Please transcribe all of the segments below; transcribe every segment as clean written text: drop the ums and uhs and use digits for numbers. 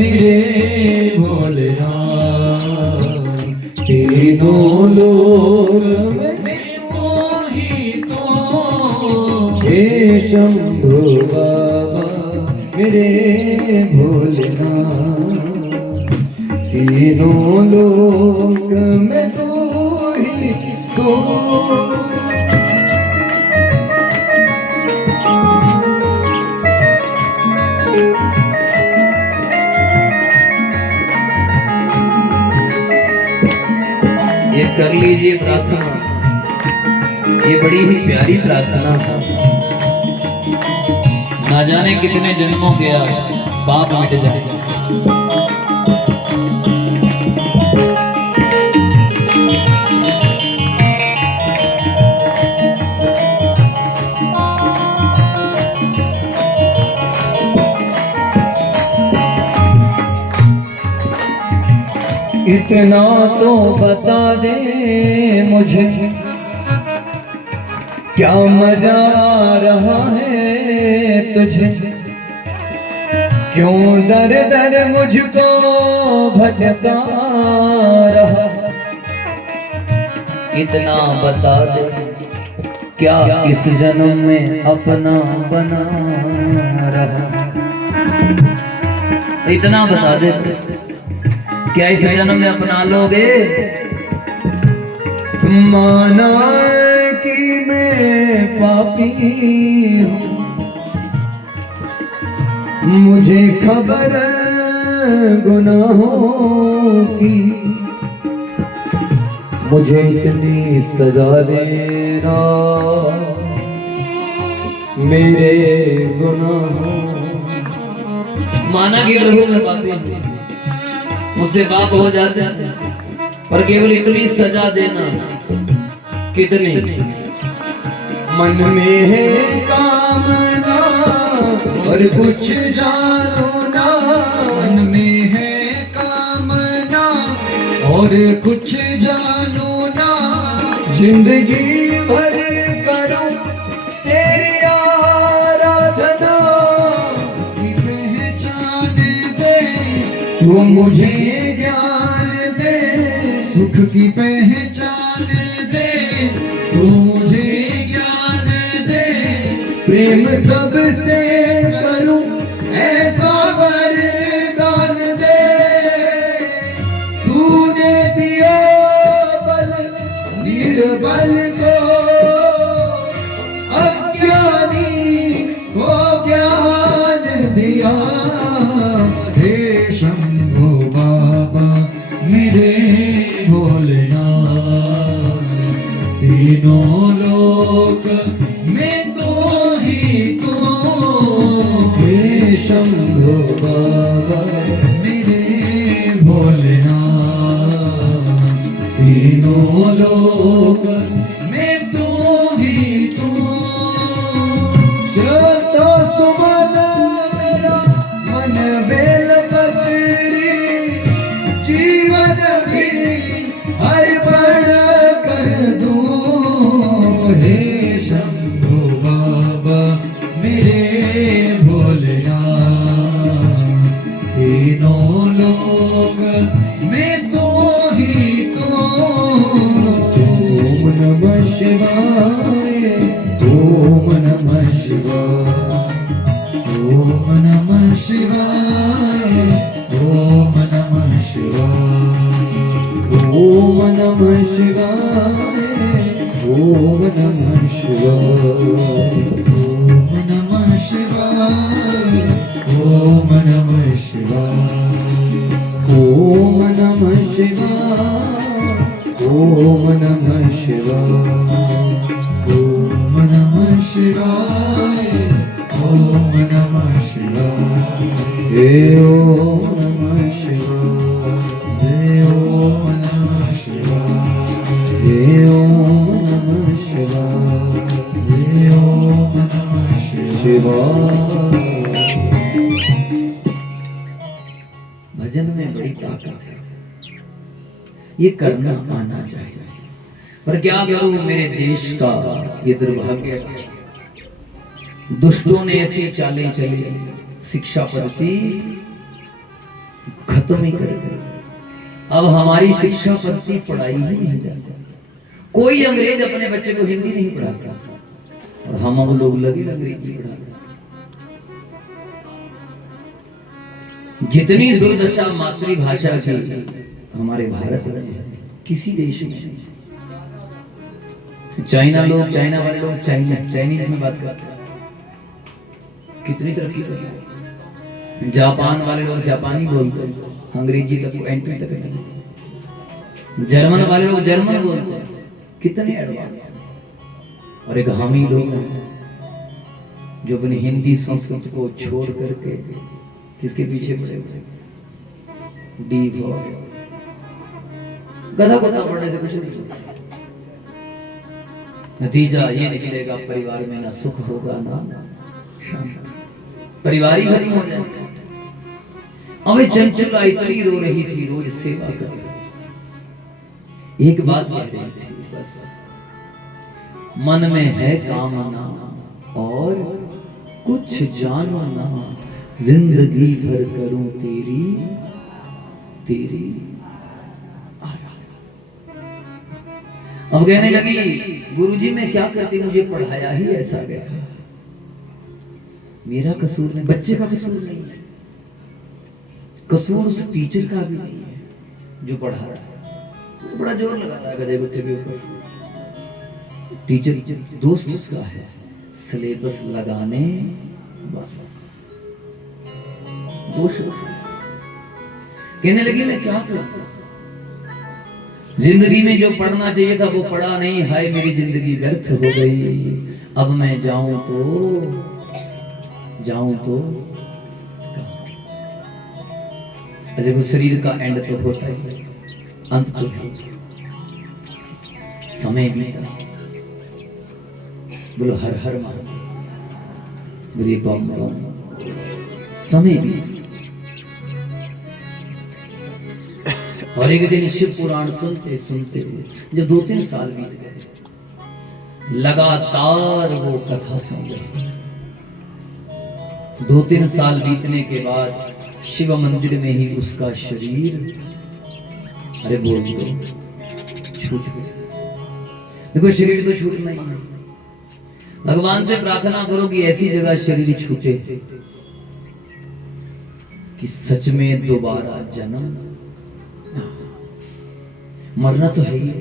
मेरे भोलेनाथ। तीनों लोक में तू ही तो, हे शंभु बाबा मेरे भोलेनाथ। तीनों लोक में तू ही तो। ये कर लीजिए प्रार्थना, ये बड़ी ही प्यारी प्रार्थना। ना जाने कितने जन्मों के पाप मिट जाए। इतना तो बता दे मुझे, क्या मजा आ रहा है तुझे? क्यों दर दर मुझको भटका रहा? इतना बता दे, क्या इस जन्म में अपना बना रहा? इतना बता दे, क्या इस जन्म में अपना लोगे? माना कि मैं पापी हूँ, मुझे खबर गुनाहों की। मुझे इतनी सजा देना मेरे गुनाहों। माना कि प्रभु मैं पापी हूँ, मुझसे पाप हो जाते हैं, पर केवल इतनी सजा देना। कितनी? मन में है कामना और कुछ जानो ना। मन में है कामना और कुछ जानो ना। जिंदगी भर करूं तेरी आराधना की पहचान दे, तू मुझे ज्ञान दे। सुख की पहचान दे, तू मुझे ज्ञान दे। प्रेम सबसे करूं ऐसा वरदान दे। तूने दिया बल निर्बल को, अज्ञानी को ज्ञान दिया। हे शंभु बाबा मेरे भोलेनाथ। तीनों लोक में तू ही तो, हे शंभु बाबा मेरे भोलेनाथ। तीनों लोक में तू ही तो। श्रद्धा सुमन मेरा मन बेल पत्री, जीवन भी अर्पण कर दूं। हे शंभु बाबा मेरे भोलेनाथ। तीनों लोक में तू ही तो। ओम नमः शिवाय, ओम नमः शिवाय, ओम नमः शिवाय, ओम नमः शिवाय, ओम नमः शिवाय, ओम नमः शिवाय, ओम नमः शिवाय, ओम नमः शिवाय, ओम नमः शिवाय, ओम नमः शिवाय, ओम नमः शिवाय, ओम नमः शिवाय। हे ओम नमः शिवाय, हे ओम नमः शिवाय, हे ओम नमः शिवाय, हे ओम नमः शिवाय। भजन में बड़ी ताकत है, ये करना आना चाहिए। पर क्या करूं मेरे देश का ये दुर्भाग्य, दुष्टों ने ऐसी चालें चली। शिक्षा पद्धति खत्म ही कर दिया। अब हमारी शिक्षा पद्धति पढ़ाई ही नहीं जाती। कोई अंग्रेज अपने बच्चे को हिंदी नहीं पढ़ाता और हम लोग लगे अंग्रेजी पढ़ाते। जितनी दुर्दशा मातृभाषा की हमारे भारत में किसी देश में। चाइना वाले लोग चाइनीज में बात करते हैं, कितनी तरक्की कर रहे। जापान वाले लोग जापानी बोलते हैं, अंग्रेजी तक एंट्री तक नहीं। जर्मन वाले लोग जर्मन बोलते हैं, कितने एडवांस। और एक हम ही लोग हैं जो अपनी हिंदी संस्कृत को छोड़ करके किसके पीछे पड़े हुए। डी फॉर गधा पढ़ने से कुछ नहीं। नतीजा ये निकलेगा, परिवार में ना सुख होगा ना शांति, परिवार ही खत्म हो जाएगा। अबे चंचला इतनी रो रही थी, रोज सेवा कर रही। एक बात कह रही थी बस, मन में है कामना और कुछ जानना, जिंदगी भर करूं तेरी तेरी आराधना। अब कहने लगी, गुरुजी मैं क्या करती, मुझे पढ़ाया ही ऐसा गया। मेरा कसूर नहीं, बच्चे का कसूर नहीं है, कसूर उस टीचर का भी नहीं है जो पढ़ा रहा है। बड़ा जोर लगा रहा है गधे बच्चे के ऊपर। टीचर दोस्त इसका है, सिलेबस लगाने वाला। कहने लगी मैं क्या करूं, जिंदगी में जो पढ़ना चाहिए था वो पढ़ा नहीं। हाय मेरी जिंदगी व्यर्थ हो गई। अब मैं जाऊं तो जब वो शरीर का एंड तो होता है, अंत तो है। समय बीता, बोलो हर हर महादेव, समय बीता। और एक दिन शिव पुराण सुनते सुनते जब 2-3 साल बीत गए, लगातार वो कथा सुन रहे। 2-3 साल बीतने के बाद शिव मंदिर में ही उसका शरीर, अरे बोल दो, छूट गया। देखो शरीर तो छूटना ही है। भगवान से प्रार्थना करो कि ऐसी जगह शरीर छूटे कि सच में दोबारा जन्म, मरना तो है ही,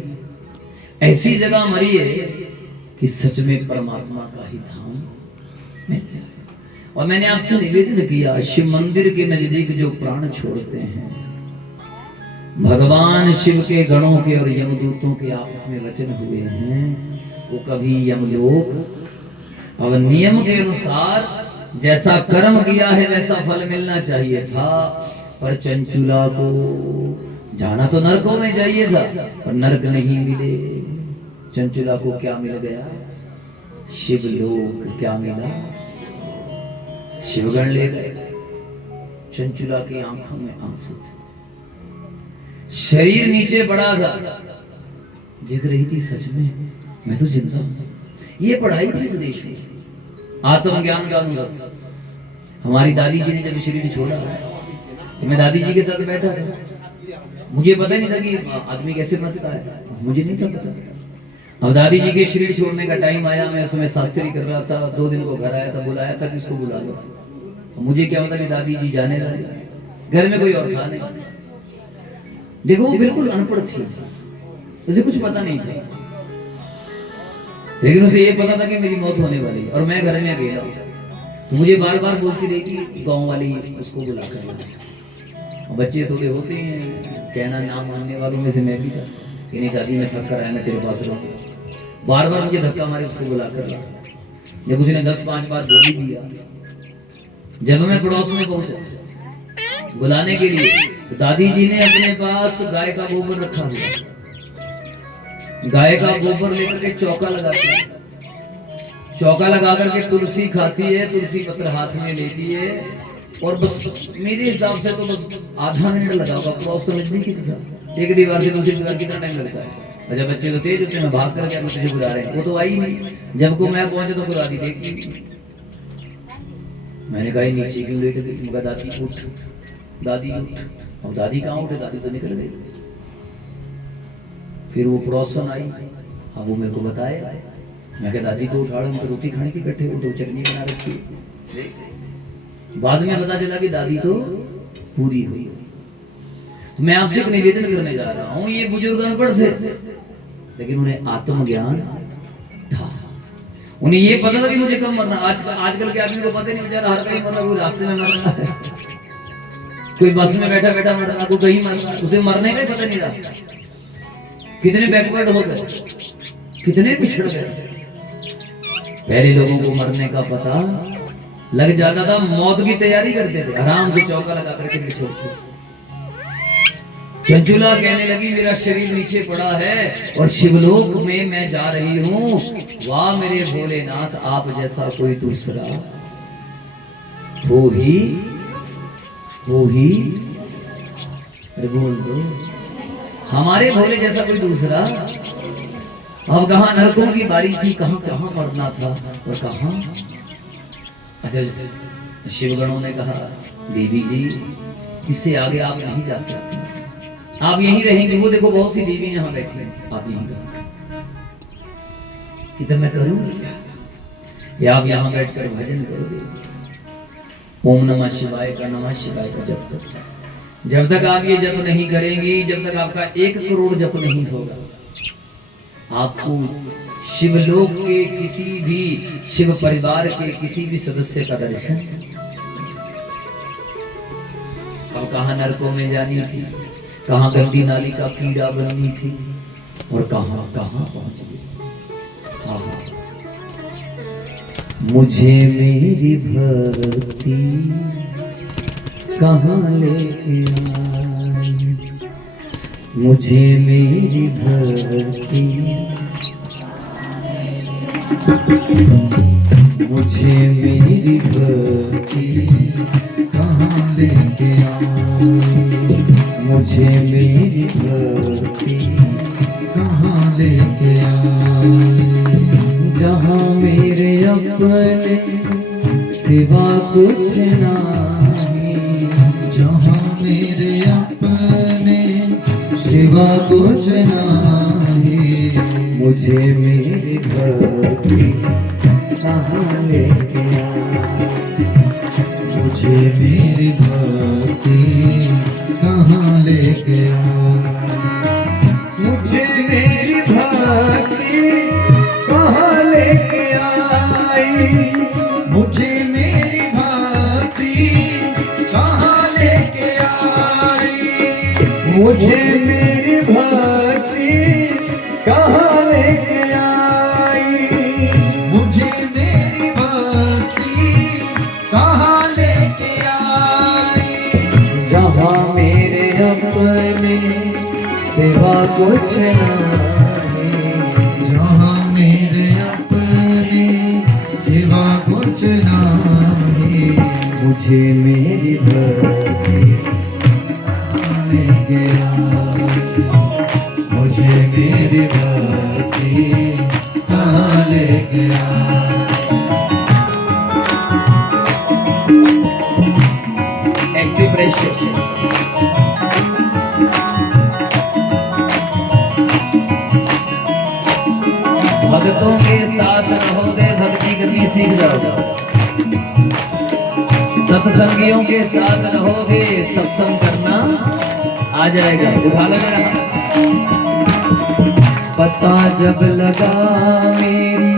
ऐसी जगह मरिए कि सच में परमात्मा का ही धाम में जाए। और मैंने आपसे निवेदन किया, शिव मंदिर के नजदीक जो प्राण छोड़ते हैं, भगवान शिव के गणों के और यमदूतों के आपस में वचन हुए हैं, वो कभी यमलोक, अब नियम के अनुसार जैसा कर्म किया है वैसा फल मिलना चाहिए था, पर चंचुला को जाना तो नरकों में चाहिए था, पर नरक नहीं मिले। चंचुला को क्या मिल गया, शिवलोक। क्या मिला, शिवगण ले गए। चंचुला की आंखों में आंसू थे, शरीर नीचे पड़ा था, देख रही थी सच में मैं तो जिंदा हूं। ये पढ़ाई थी इस देश में, आत्मज्ञान का अनुभव। हमारी दादी जी ने जब शरीर छोड़ा तो मैं दादी जी के साथ बैठा था, मुझे पता नहीं था कि आदमी कैसे मरता है, मुझे नहीं था पता। अब दादी जी के शरीर छोड़ने का टाइम आया, मैं उसमें शास्त्री कर रहा था, 2 दिन को घर आया था, बुलाया था कि उसको बुला लो। मुझे क्या पता कि दादी जी जाने वाली, घर में कोई और था नहीं। देखो वो बिल्कुल अनपढ़ थी, उसे कुछ पता नहीं था, लेकिन उसे ये पता था कि मेरी मौत होने वाली है और मैं घर में अकेला हूं। तो मुझे बार बार बोलती रही कि गांव वाली उसको बुला कर लाए। बच्चे थोड़े होते हैं, कहना ना मानने वालों में से मैं भी था कि नहीं दादी मैं थक कर आया, मैं तेरे पास रहूं। बार बार मुझे धक्का मारे उसको बुला कर लाया। जब उसने 10-5 बार बोल ही दिया, जब मैं पड़ोस में पहुंचा बुलाने के लिए, तो दादी जी ने अपने पास गाय का गोबर रखा हुआ, गाय का गोबर लेकर के चौका लगाती है, चौका लगा करके तुलसी खाती है, तुलसी पत्र हाथ में लेती है, और बस मेरे हिसाब से तो बस आधा मिनट लगा होगा, क्रॉस तो नजदीक ही था, एक दीवार से दूसरी दीवार कितना टाइम लगता है। अच्छा बच्चे तो तेज होते हैं, मैं भाग कर गया, मुझे बुला रहे हैं, वो तो आई नहीं। जब को मैं पहुंचे तो बुला दी देखी, मैंने कहा नीचे क्यों लेट गई, मगर दादी उठ, दादी उठ। अब दादी कहाँ उठे, दादी तो निकल गई। फिर वो पड़ोसन आई, अब वो मेरे को बताए, मैं कहा दादी को उठाड़ो, उनको रोटी खाने की बैठे, वो तो चटनी बना रखी है। बाद में पता चला कि दादी तो पूरी हुई। तो मैं आपसे एक निवेदन करने जा रहा हूँ, ये बुजुर्ग अनपढ़ थे लेकिन उन्हें आत्मज्ञान था। उन्हें ये पता था कि मुझे कब मरना। आजकल के आदमी को पता नहीं, बेचारा हर कहीं मरना, कोई रास्ते में मरना है, कोई बस में बैठा बैठा मरना, कोई कहीं मरना, उसे मरने का पता नहीं रहा। कितने बैकवर्ड हो गए, कितने पिछड़ गए। पहले लोगों को मरने का पता लग जाता था, मौत की तैयारी करते थे, आराम से चौका लगा करके छोड़ते। चंचुला कहने लगी मेरा शरीर नीचे पड़ा है और शिवलोक में मैं जा रही हूँ। वाह मेरे भोलेनाथ, आप जैसा कोई दूसरा हो ही अरे बोल दो, हमारे भोले जैसा कोई दूसरा। अब कहाँ नरकों की बारी थी, कहाँ कहाँ मरना था और कहाँ। अच्छा, शिवगणों ने कहा देवी जी इससे आगे आप नहीं जा सकते, आप यहीं रहेंगे। वो देखो बहुत सी देवी यहाँ बैठी हैं, आप यहीं रहेंगे। कि तो मैं करूंगी क्या, या आप यहाँ बैठकर भजन करोगे, ओम नमः शिवाय का, नमः शिवाय का जप करते। जब तक आप ये जप नहीं करेंगी, जब तक आपका 1 करोड़ जप नहीं होगा, आपको शिवलोक के किसी भी शिव परिवार के किसी भी सदस्य का दर्शन। अब कहाँ नरकों में जानी थी, कहाँ गंदी नाली का कीड़ा बननी थी और कहाँ कहाँ पहुंच गई। मुझे मेरी भक्ति कहाँ लेके आई, मुझे मेरी भक्ति, मुझे मेरी भक्ति कहाँ लेके आई, मुझे मेरी भक्ति कहाँ लेके आई। जहाँ मेरे अपने सिवा कुछ नहीं, जहाँ मेरे अपने सिवा कुछ नहीं, मुझे मेरी भक्ति कहाँ लेके आई, मुझे मेरी भक्ति कहाँ लेके आई, मुझे मेरी भक्ति कहाँ लेके आई, मुझे मेरी भक्ति कहाँ लेके आई, मुझे मेरी भक्ति कहाँ लेके आई, मुझे मेरी भक्ति कहाँ लेके आई। जहाँ मेरे अपने सिवा कुछ नहीं, जहाँ मेरे अपने सिवा कुछ नहीं, मुझे मेरी भक्ति लेके आई, मुझे मेरी भक्ति कहाँ लेके आई। एक्टिव प्रेशर भक्तों के साथ रहोगे, भक्ति करनी सीख जाओगे। सत्संगियों के साथ रहोगे, सत्संग करना आ जाएगा। उठा लो मेरा पता जब लगा मेरी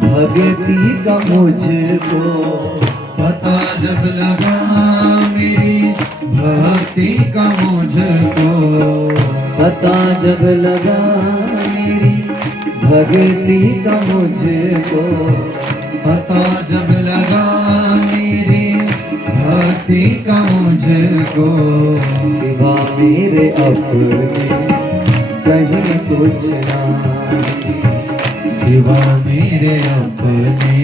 भक्ति का मुझको, पता जब लगा मेरी भक्ति का मुझको, पता जब लगा मेरी भक्ति का मुझको, पता जब लगा मेरी भक्ति का मुझको, सिवा मेरे अपने कहीं कुछ नहीं, सिवा मेरे अपने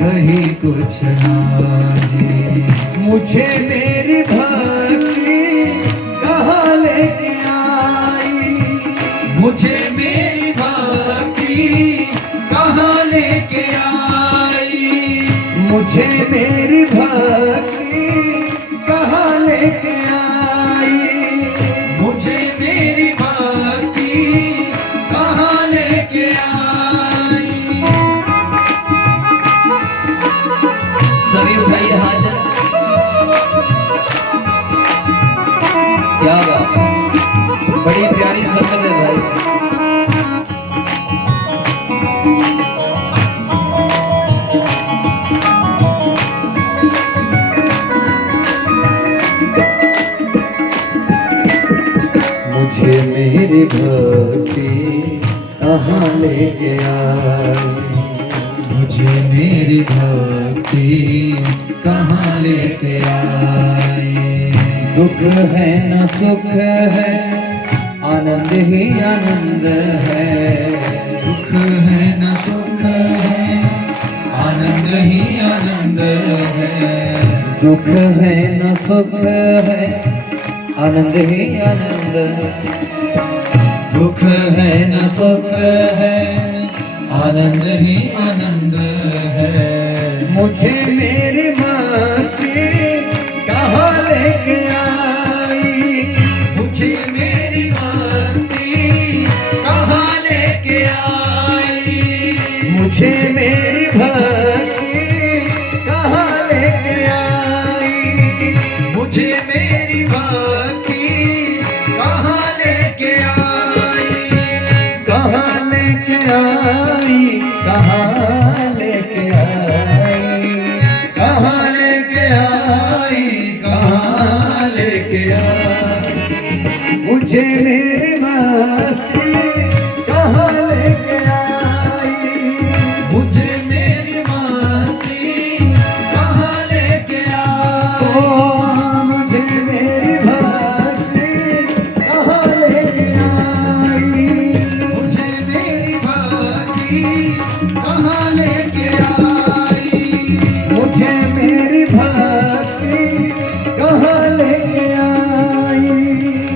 कहीं कुछ नहीं। मुझे मेरी भक्ति कहाँ लेके आई, मुझे मेरी भक्ति कहाँ लेके आई, मुझे मेरी भक्ति कहाँ लेके मुझे मेरी भक्ति कहाँ लेके आई, मुझे मेरी भक्ति कहाँ लेके आई। दुख है न सुख है, आनंद ही आनंद है, दुख है न सुख है, आनंद ही आनंद है। दुख है न सुख है, आनंद ही आनंद, दुख है न सुख है, आनंद ही आनंद है। मुझे मेरी मस्ती कहाँ लेके आई, मुझे मेरी मस्ती कहाँ लेके आई, मुझे मेरी भक्ति कहाँ लेके आई, मुझे मेरी भक्ति कहाँ लेके आई, कहाँ लेके आई, कहाँ लेके आई, कहाँ लेके आई, कहाँ लेके आई। मुझे मेरी मस्ती कहाँ लेके आई, मुझे मेरी मस्ती कहाँ लेके आई, ओ मुझे मेरी भक्ति कहाँ लेके आई, मुझे मेरी भक्ति कहाँ लेके आई, मुझे मेरी भक्ति कहाँ लेके आई,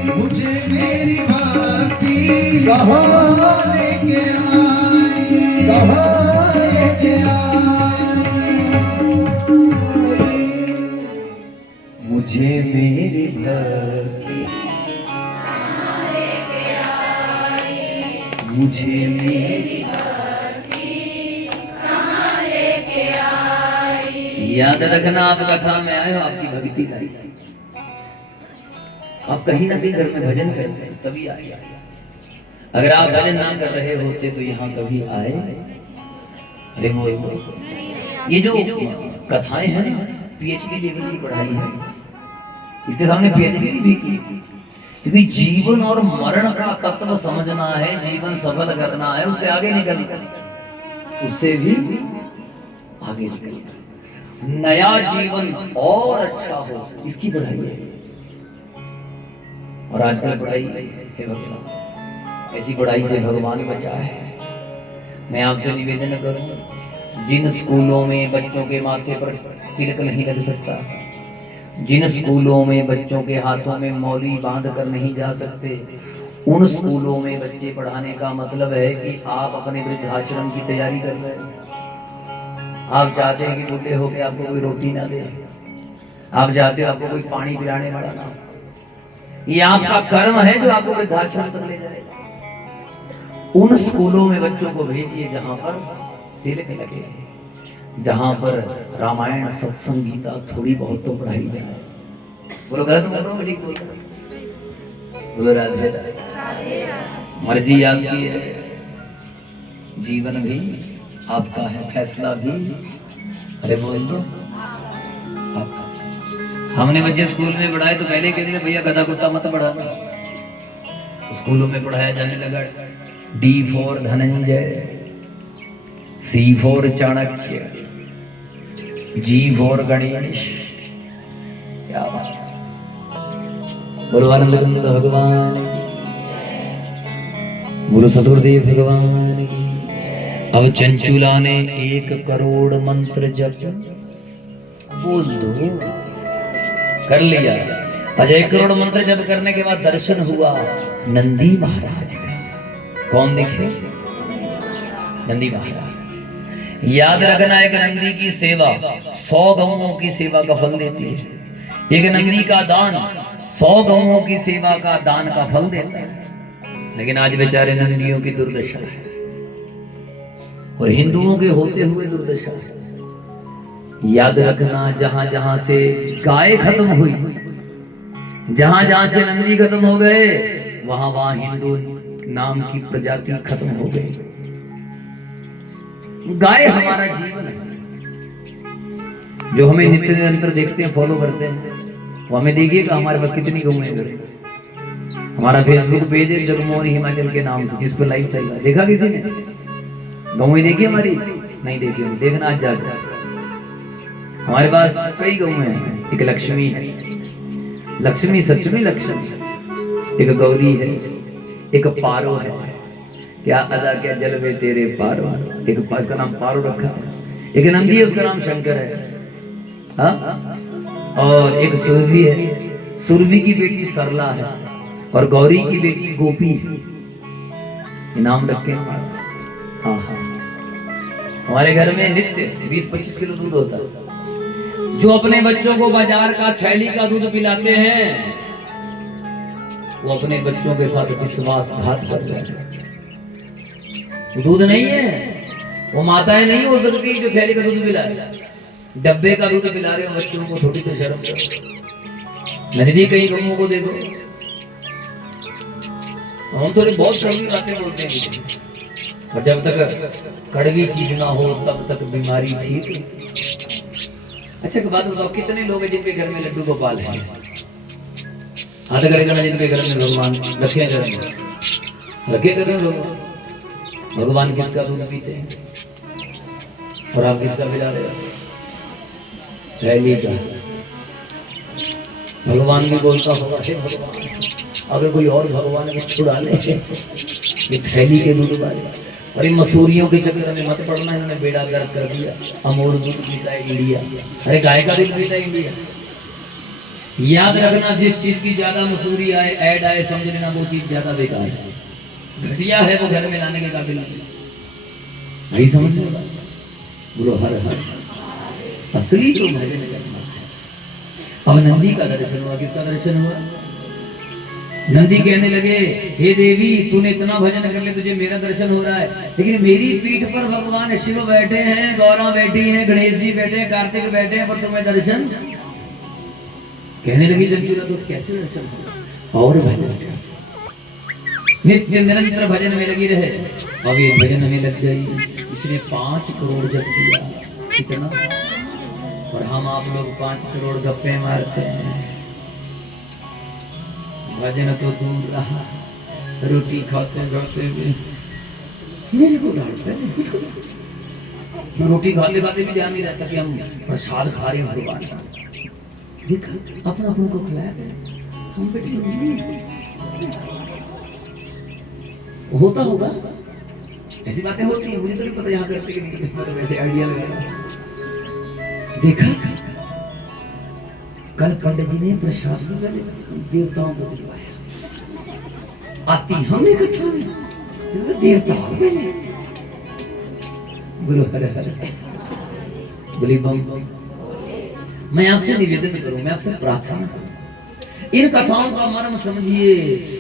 मुझे मेरी भक्ति कहाँ लेके आई, कहाँ लेके आई। मुझे मेरी भक्ति मुझे मेरी याद रखना, आप कथा में आए हो, आपकी भक्ति लाई, आप कहीं ना कहीं घर में भजन करते हैं तभी आए। अगर आप भजन ना कर रहे होते तो यहाँ कभी आए? अरे वो ये जो कथाएं हैं ना, पीएचडी लेवल की पढ़ाई है, इसके सामने पीएचडी भी की, क्योंकि जीवन और मरण का तत्व समझना है, जीवन सफल करना है, उससे आगे निकलना, उससे भी आगे निकलना, नया जीवन और अच्छा हो, इसकी पढ़ाई है। और आजकल पढ़ाई है भगवान, ऐसी पढ़ाई से भगवान बचा है। मैं आपसे निवेदन करूं, जिन स्कूलों में बच्चों के माथे पर तिलक नहीं लग सकता, जिन स्कूलों में बच्चों के हाथों में मौली बांध कर नहीं जा सकते, उन स्कूलों में बच्चे पढ़ाने का मतलब है कि आप अपने वृद्धाश्रम की तैयारी कर रहे हैं। आप चाहते हैं कि बूढ़े होकर आपको कोई रोटी ना दे, आप चाहते हो आपको कोई पानी पिलाने वाला ना, ये आपका कर्म है जो आपको वृद्धाश्रम तक ले जाएगा। उन स्कूलों में बच्चों को भेजिए जहां पर तिलक लगे, जहां पर रामायण सत्संग गीता थोड़ी बहुत तो पढ़ाई जाए। बोलो गलत बोल रहा हूं, ठीक बोल रहा हूं? बोलो राधे राधे। मर्जी आपकी है, जीवन भी आपका है, फैसला भी, अरे बोल दो, आपका। हमने बच्चे स्कूल में पढ़ाए तो पहले कहते थे भैया गधा कुत्ता मत पढ़ाना। स्कूलों में पढ़ाया जाने लगा D for Dhananjay, C for Chanakya, G for Ganesh. क्या बात, बोलो आनंद भगवान, बोलो सतगुरुदेव भगवान की। अब चंचुला ने 1 करोड़ मंत्र जप बोल दो कर लिया। अच्छा 1 करोड़ मंत्र जप करने के बाद दर्शन हुआ नंदी महाराज का। कौन दिखे? नंदी महाराज। याद रखना, एक नंदी की सेवा 100 गौओं की सेवा का फल देती है। एक नंदी का दान 100 गौओं की सेवा का दान का फल देता है। लेकिन आज बेचारे नंदियों की दुर्दशा है, और हिंदुओं के होते हुए दुर्दशा है। याद रखना, जहां जहां से गाय खत्म हुई, जहां जहां से नंदी खत्म हो गए, वहां वहां हिंदू नाम की प्रजाति खत्म हो गई। गाय हमारा जीवन है, जो हमें नित्य निरंतर देखते हैं, फॉलो करते हैं, वो हमें देखिएगा हमारे पास कितनी गौएं हैं। हमारा फेसबुक पेज है जगमोहन हिमाचल के नाम से, जिस पर लाइव चल रहा है। देखा किसी ने? गाँव में देखी हमारी? नहीं देखी होगी, देखना आज जाकर। हमारे पास कई गाँव हैं। एक लक्ष्मी है, लक्ष्मी सच में लक्ष्मी। एक गौरी है, एक पारो है। क्या अदा क्या जल में तेरे पारो। एक पास का नाम पारो रखा है। एक नंदी है, उसका नाम शंकर है। हाँ, और एक सुरभि है। सुरभि की बेटी सरला है और गौरी की बेटी गोपी है। नाम रखे हमारा। हमारे घर में नित्य 20-25 किलो दूध होता है। जो अपने बच्चों को बाजार का थैली का दूध पिलाते हैं, वो अपने बच्चों के साथ विश्वासघात कर रहे हैं। दूध नहीं है, वो माताएं नहीं हो सकती जो थैली का दूध पिलाए। डब्बे का दूध पिला रहे हो बच्चों को, थोड़ी तो शर्म करो। नजदीक कई गाँवों को देखो, हम थोड़ी बहुत कड़वी बातें बोलते हैं, और जब तक कड़वी चीज ना हो तब तक बीमारी ठीक। अच्छा, एक बात बताओ, कितने लोग हैं जिनके घर में लड्डू गोपाल है? हाथ खड़े करना जिनके घर में भगवान रखे घर में, रखे घर में भगवान। भगवान किसका दूध पीते हैं और आप किसका पिला रहे हो? थैली का। भगवान भी बोलता होगा, हे भगवान, अगर कोई और भगवान में छुड़ा ले ये थैली के दूध वाले। और इन मसूरियों के चक्कर में मत पड़ना, इन्होंने बेड़ा गर्क कर दिया। अमूल दूध पीता है इंडिया, अरे गाय का दूध पीता है इंडिया। याद रखना, जिस चीज की ज्यादा मसूरी आए, ऐड आए, समझ लेना वो चीज ज्यादा बेकार है, घटिया है, वो घर में लाने के काबिल नहीं। समझ लो, बोलो हर हर। असली तो भजन करना है। अब नंदी का दर्शन हुआ। किसका दर्शन हुआ? नंदी कहने लगे, हे देवी, तूने इतना भजन कर ले, तुझे मेरा दर्शन हो रहा है, लेकिन मेरी पीठ पर भगवान शिव बैठे हैं, गौरा बैठी है, गणेश जी बैठे हैं, कार्तिक बैठे हैं, पर तुम्हें दर्शन। कहने लगी जंजीरा, तो कैसे दर्शन हो? और भजन कर, नित्य निरंतर भजन में लगी रहे। अब ये भजन में लग गई, इसने 5 करोड़ जप दिया। कितना? और हम आप लोग 5 करोड़ गप्पे मारते हैं। भजन तो दूर रहा, रोटी खाते खाते भी मेरे को डांटते हैं। रोटी खाते खाते भी ध्यान नहीं रहता कि हम प्रसाद खा रहे हैं भगवान का। देखा, अपना अपनों को खिलाया, हम बैठे होता होगा, ऐसी बातें होती हैं। मुझे तो नहीं पता यहाँ करते कि नहीं, मतलब ऐसे आइडिया लगाया। देखा, कल पंडित जी ने प्रसाद देवताओं को दिलवाया। आती हमने कथा में देवताओं में बोलो हर हर बोली बम। मैं आपसे निवेदन करूं, मैं आपसे प्रार्थना करूं, इन कथाओं का मर्म समझिए।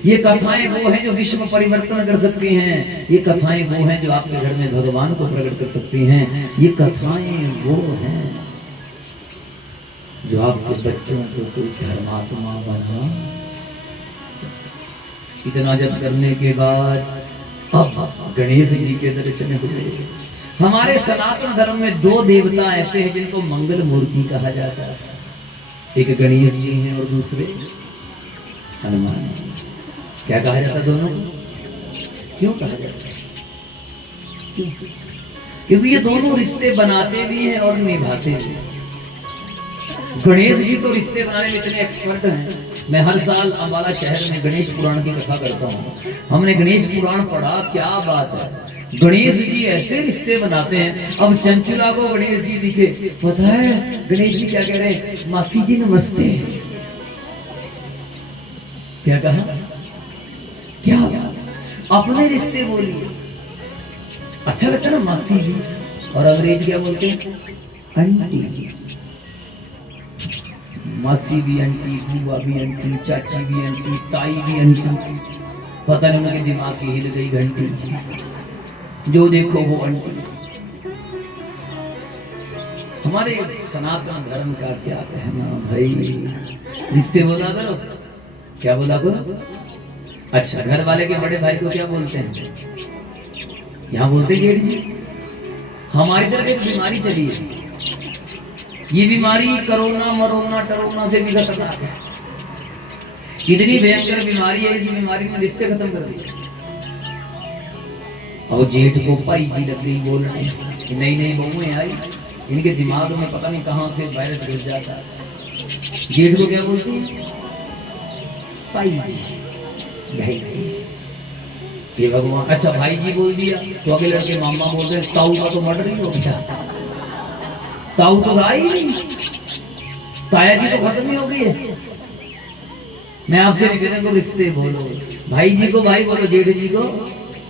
ये कथाएं वो हैं जो विश्व परिवर्तन कर सकती हैं। ये कथाएं वो हैं जो आपके घर में भगवान को प्रकट कर सकती हैं। ये कथाएं वो हैं जो आपके बच्चों को कोई धर्मात्मा बना। इतना जब करने के बाद अब गणेश जी के दर्शन हुए। हमारे सनातन धर्म में 2 देवता ऐसे हैं जिनको मंगल मूर्ति कहा जाता है। एक गणेश जी हैं और दूसरे हनुमान। क्या कहा जाता दोनों? क्यों कहा जाता? क्यों? क्योंकि ये दोनों रिश्ते बनाते भी हैं और निभाते भी हैं। गणेश जी तो रिश्ते बनाने में इतने एक्सपर्ट हैं। मैं हर साल अंबाला शहर में गणेश पुराण की कथा करता हूँ। हमने गणेश पुराण पढ़ा, क्या बात है। गणेश जी ऐसे रिश्ते बनाते हैं। अब चंचुला को गणेश जी दिखे, पता है गणेश जी क्या कह रहे हैं? मासी जी नमस्ते। क्या कहा? क्या अपने रिश्ते बोलिए, अच्छा लगता ना मासी जी। और अंग्रेज क्या बोलते हैं? आंटी। मासी भी आंटी, बुआ भी आंटी, चाची भी आंटी, ताई भी आंटी। पता नहीं उनके दिमाग की हिल गई घंटी, जो देखो वो आंटी। हमारे सनातन धर्म का क्या कहना भाई। रिश्ते बोला करो, क्या बोला करो। अच्छा, घर वाले के बड़े भाई को क्या बोलते हैं? यहाँ बोलते जेठ जी। हमारी तरफ एक बीमारी चली है, ये बीमारी कोरोना मरोना टरोना से भी खतरनाक है। कितनी भयंकर बीमारी है, इस बीमारी ने रिश्ते खत्म कर दिए। और जेठ को पाई जी लग गई बोलने कि नई नई बहुएं आई, इनके दिमाग में पता नहीं कहां से वायरस घुस जाता है। जेठ को क्या बोलती है? पाई जी, भाई जी। ये भगवान, अच्छा भाई जी बोल दिया तो अगले लड़के मामा बोल रहे हैं, ताऊ का तो मर्डर ही हो गया, ताऊ तो रहा ही नहीं, ताया जी तो खत्म ही हो गई है। मैं आपसे निवेदन को रिश्ते बोलो, भाई जी को भाई बोलो, जेठ जी को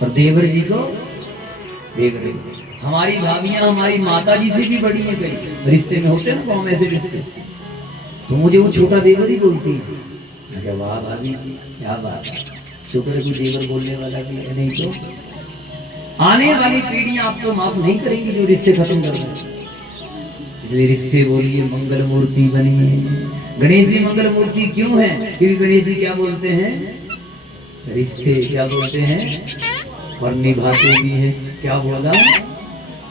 और देवर जी को देवर। हमारी भाभियां हमारी माता जी से भी बड़ी है, कई रिश्ते में होते ना कौन ऐसे रिश्ते, तो मुझे वो छोटा देवर ही बोलती है। मैं वाह भाभी जी क्या बात है, शुक्र है कोई देवर बोलने वाला भी है, नहीं तो आने वाली पीढ़ियां आपको माफ नहीं करेंगी जो रिश्ते खत्म कर रहे हैं। इसलिए रिश्ते बोलिए मंगल मूर्ति बनिए। गणेश जी मंगल मूर्ति क्यों है? क्योंकि गणेश जी क्या बोलते हैं? रिश्ते क्या बोलते हैं और निभाते भी हैं। क्या बोला?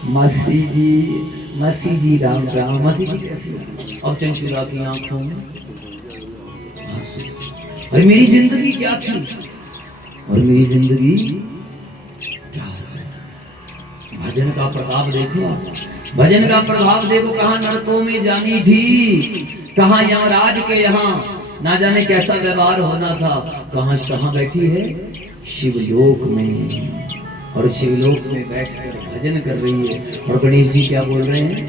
मसी जी राम राम। मसी जी कैसी? और चंचुला की आंखों में आंसू। और मेरी जिंदगी क्या थी और मेरी जिंदगी क्या है? भजन का प्रताप देखो, भजन का प्रभाव देखो। कहां नरकों में जानी थी, कहां यमराज के यहाँ ना जाने कैसा व्यवहार होना था, कहां कहां बैठी है? शिवलोक में। और शिवलोक में बैठकर भजन कर रही है। और गणेश जी क्या बोल रहे हैं?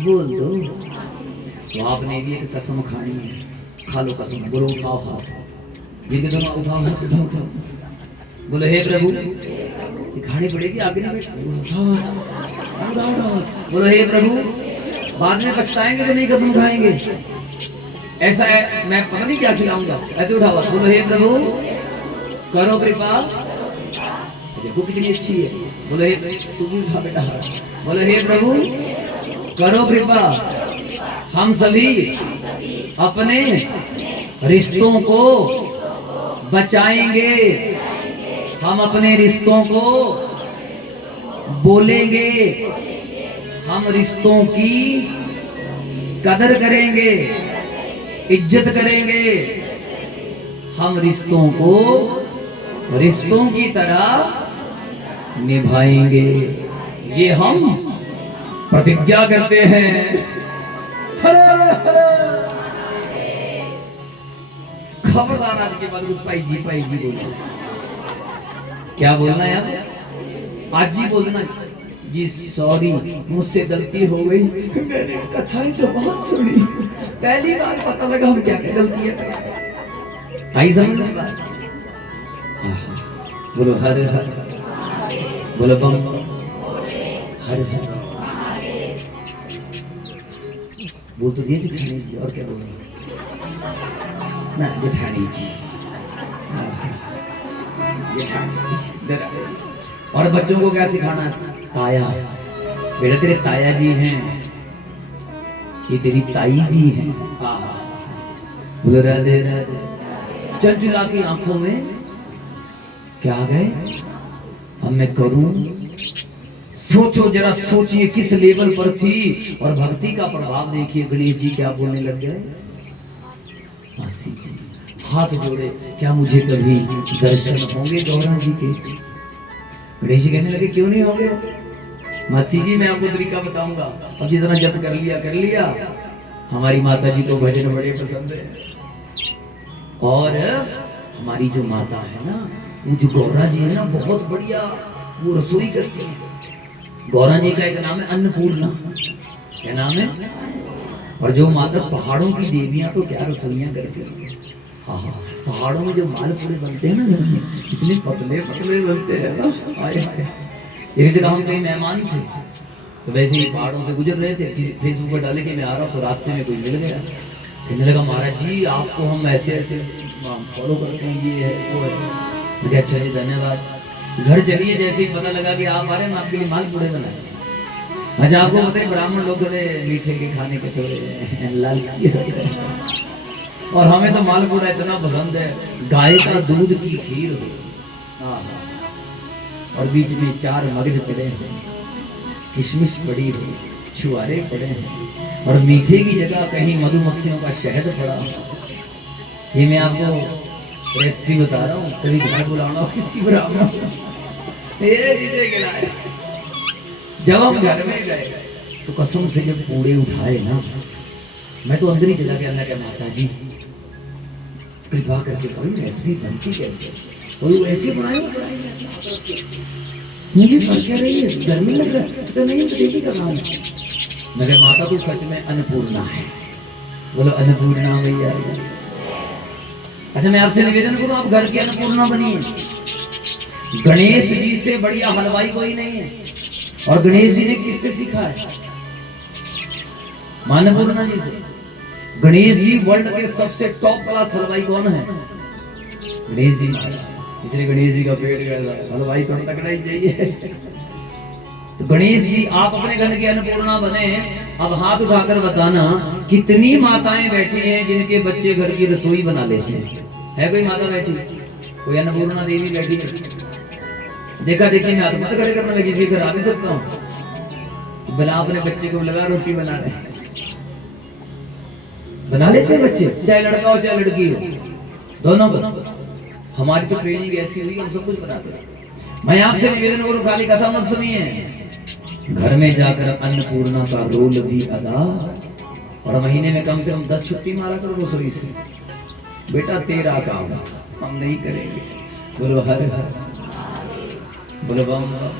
बोल दो। तो आपने भी एक कसम खानी है, खा लो कसम। बोलो उठाओ हाथ, जिनके दोनों उठाओ हाथ, उठाओ उठाओ। बोलो हे प्रभु, ये खानी पड़ेगी आगे ना बैठ, उठाओ हाथ। बोलो हे प्रभु, बाद में पछताएंगे तो नहीं कसम खाएंगे। ऐसा है मैं पता नहीं क्या खिलाऊंगा, ऐसे उठाओ। बोलो हे प्रभु करो कृपा। देखो कितनी अच्छी है। बोलो हे, तू भी उठा बेटा। बोलो हे प्रभु करो कृपा, हम सभी अपने रिश्तों को बचाएंगे, हम अपने रिश्तों को बोलेंगे, हम रिश्तों की कदर करेंगे, इज्जत करेंगे, हम रिश्तों को रिश्तों की तरह निभाएंगे। ये हम प्रतिज्ञा करते हैं। खबरदार आज के बाद पाई जी बोलना। क्या बोलना यार? आज जी बोलना जी, सॉरी मुझसे गलती हो गई, मैंने कथाएं तो बहुत सुनी, पहली बार पता लगा हम क्या क्या गलती है। आई समझ में बात? बोलो हर हर, बोलो बम हर हर। बोल तो ये जेठानी जी, और क्या बोलो ना? जेठानी जी, और बच्चों को क्या सिखाना? ताया बेटा, तेरे ताया जी हैं, ये तेरी ताई जी हैं। बोलो राधे राधे। चंचुला की आंखों में क्या आ गए? अब मैं करूं? सोचो जरा, सोचिए किस लेवल पर थी। और भक्ति का प्रभाव देखिए, गणेश जी क्या बोलने लग गए? मासी जी हाथ जोड़े, क्या मुझे कभी दर्शन होंगे गौरा जी के? गणेश जी कहने लगे क्यों नहीं होंगे? मासी जी मैं आपको तरीका बताऊंगा, अब जितना जप कर लिया। हमारी माता जी को भजन बड़े पसंद है। और हमारी जो माता है ना, वो जो गौरा जी है ना, बहुत बढ़िया वो रसोई करती है। गौरा जी का एक नाम है अन्नपूर्णा। क्या नाम है? और जो माता पहाड़ों की देवियां तो क्या रसोइयां करती है। हाँ, पहाड़ों में जो मालपुड़े बनते हैं ना घर में, कितने पतले पतले बनते हैं ना। आए हाय, एक जगह हम कहीं मेहमान थे, तो वैसे ही पहाड़ों से गुजर रहे थे, फेसबुक पर डाले कि मैं आ रहा हूँ, तो रास्ते में कोई मिल गया, कहने लगा महाराज जी आपको हम ऐसे ऐसे फॉलो करते हैं, ये है वो है। मुझे अच्छा जी धन्यवाद। घर चलिए, जैसे ही पता लगा कि आप आ रहे हैं, मैं आपके लिए मालपुड़े बनाए। अच्छा आपको पता है ब्राह्मण लोग थोड़े मीठे के खाने के थोड़े लालची होते हैं, और हमें तो मालपुड़ा इतना पसंद है। गाय का दूध की खीर हो, और बीच में 4 मगज पड़े हैं, किशमिश पड़ी हो, छुआरे पड़े हैं, और मीठे की जगह कहीं मधुमक्खियों का शहद पड़ा हो। ये मैं आपको रेसिपी बता रहा हूँ, कभी घर बुलाना हो किसी ब्राह्मण ये चीजें खिलाए। जब हम घर में गए तो कसम से जब पूड़े उठाए ना, मैं तो अंदर ही चला गया। मैं क्या माता जी कृपा करके कोई रेसिपी बनती कैसे, कोई ऐसे बनाए मुझे कर क्या रही है, गर्मी लग रहा है तो नहीं तो देखी का काम है। मेरे माता तो सच में अन्नपूर्णा है। बोलो अन्नपूर्णा भैया। अच्छा मैं आपसे निवेदन करूं, आप घर की अन्नपूर्णा बनिए। गणेश जी से बढ़िया हलवाई कोई नहीं है। और गणेश जी ने किससे सीखा है? अन्नपूर्णा जी से। गणेश जी वर्ल्ड के सबसे टॉप क्लास हलवाई कौन है? गणेश जी महाराज। इसलिए गणेश जी का पेट गया, हलवाई थोड़ा तगड़ा ही चाहिए। तो गणेश जी आप अपने घर की अन्नपूर्णा बने। अब हाथ उठाकर बताना कितनी माताएं बैठी हैं जिनके बच्चे घर की रसोई बना लेते हैं? है कोई माता बैठी? कोई अन्नपूर्णा देवी बैठी है? देखा देखी मैं हाथ मत खड़े करना, मैं किसी घर आ भी सकता हूँ। बिना अपने बच्चे को लगा रोटी बना रहे, बना लेते हैं बच्चे, चाहे लड़का हो चाहे लड़की हो, दोनों को। हमारी तो ट्रेनिंग ऐसी हुई, हम सब कुछ बनाते हैं। मैं आपसे निवेदन करूं, खाली कथा मत सुनिए, घर में जाकर अन्नपूर्णा का रोल भी अदा, और महीने में कम से कम 10 छुट्टी मारा करो रसोई से। बेटा तेरा काम हम नहीं करेंगे। बोलो हर हर, बोलो बम बम।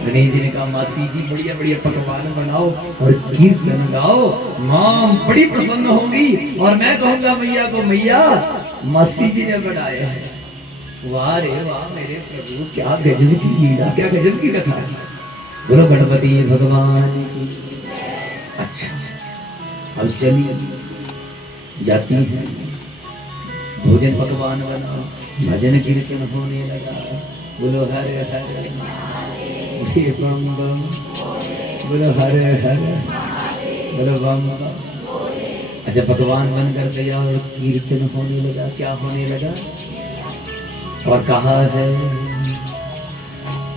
गणेश जी ने कहा मासी जी बढ़िया बढ़िया पकवान बनाओ और कीर्तन गाओ, मां बड़ी प्रसन्न होंगी। और मैं कहूंगा मैया को, मैया मासी जी ने बनाया है। वाह रे वाह मेरे प्रभु, क्या गजब की लीला, क्या गजब की कथा। बोलो गणपति भगवान की। अच्छा अब चलिए जाती है, भोजन पकवान बनाओ, भजन कीर्तन होने लगा। बोलो हर हर बम बम, बोलो हर हर, बोलो बम बम। अच्छा पकवान बनकर तैयार, कीर्तन होने लगा। क्या होने लगा? और कहा है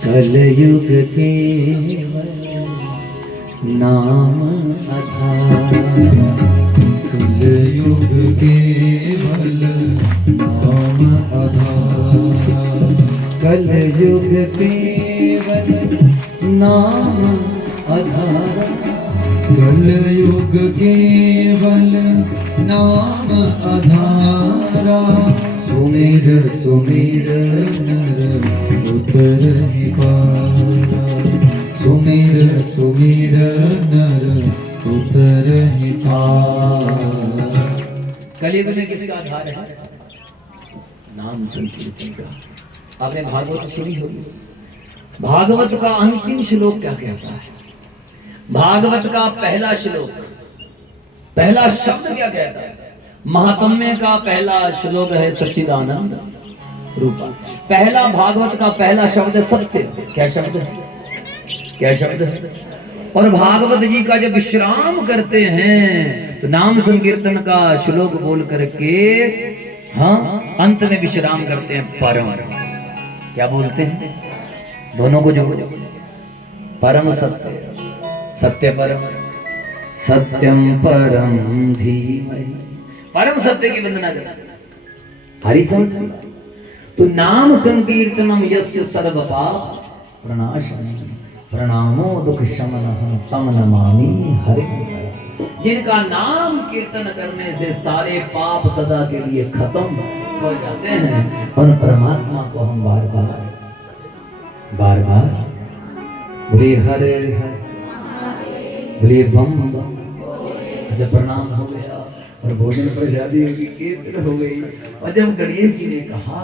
कलयुग केवल नाम आधार, कलयुग केवल नाम आधार, कलयुग केवल नाम आधार, कलयुग केवल नाम आधारा। सुमिर सुमिर नर उतरहि पारा, सुमिर सुमिर नर उतरहि पारा। कलयुग में किसका आधार है? नाम संकीर्तन का। आपने भागवत सुनी होगी, भागवत का अंतिम श्लोक क्या कहता है? भागवत का पहला श्लोक, पहला शब्द क्या कहता है? महात्म्य का पहला श्लोक है सच्चिदानंद रूपा। पहला भागवत का पहला शब्द सत्य। क्या शब्द है? क्या शब्द है? और भागवत जी का जब विश्राम करते हैं तो नाम संकीर्तन का श्लोक बोल करके हाँ अंत में विश्राम करते हैं परम। क्या बोलते हैं? दोनों को जोड़ो, परम सत्य, सत्य परम, सत्यम परम धीमहि। परम सत्य की वंदना कर हरि समझ। तो नाम संकीर्तनम यस्य सर्व पाप प्रणाशनम, प्रणामो दुख शमनः तम नमामि हरि। जिनका नाम कीर्तन करने से सारे पाप सदा के लिए खत्म हो जाते हैं, और परमात्मा को हम बार बार बोले हरे हरे, बोले बम बम। जब प्रणाम हो गया और भोजन प्रसादी होगी, कीर्तन हो गई, और जब गणेश जी ने कहा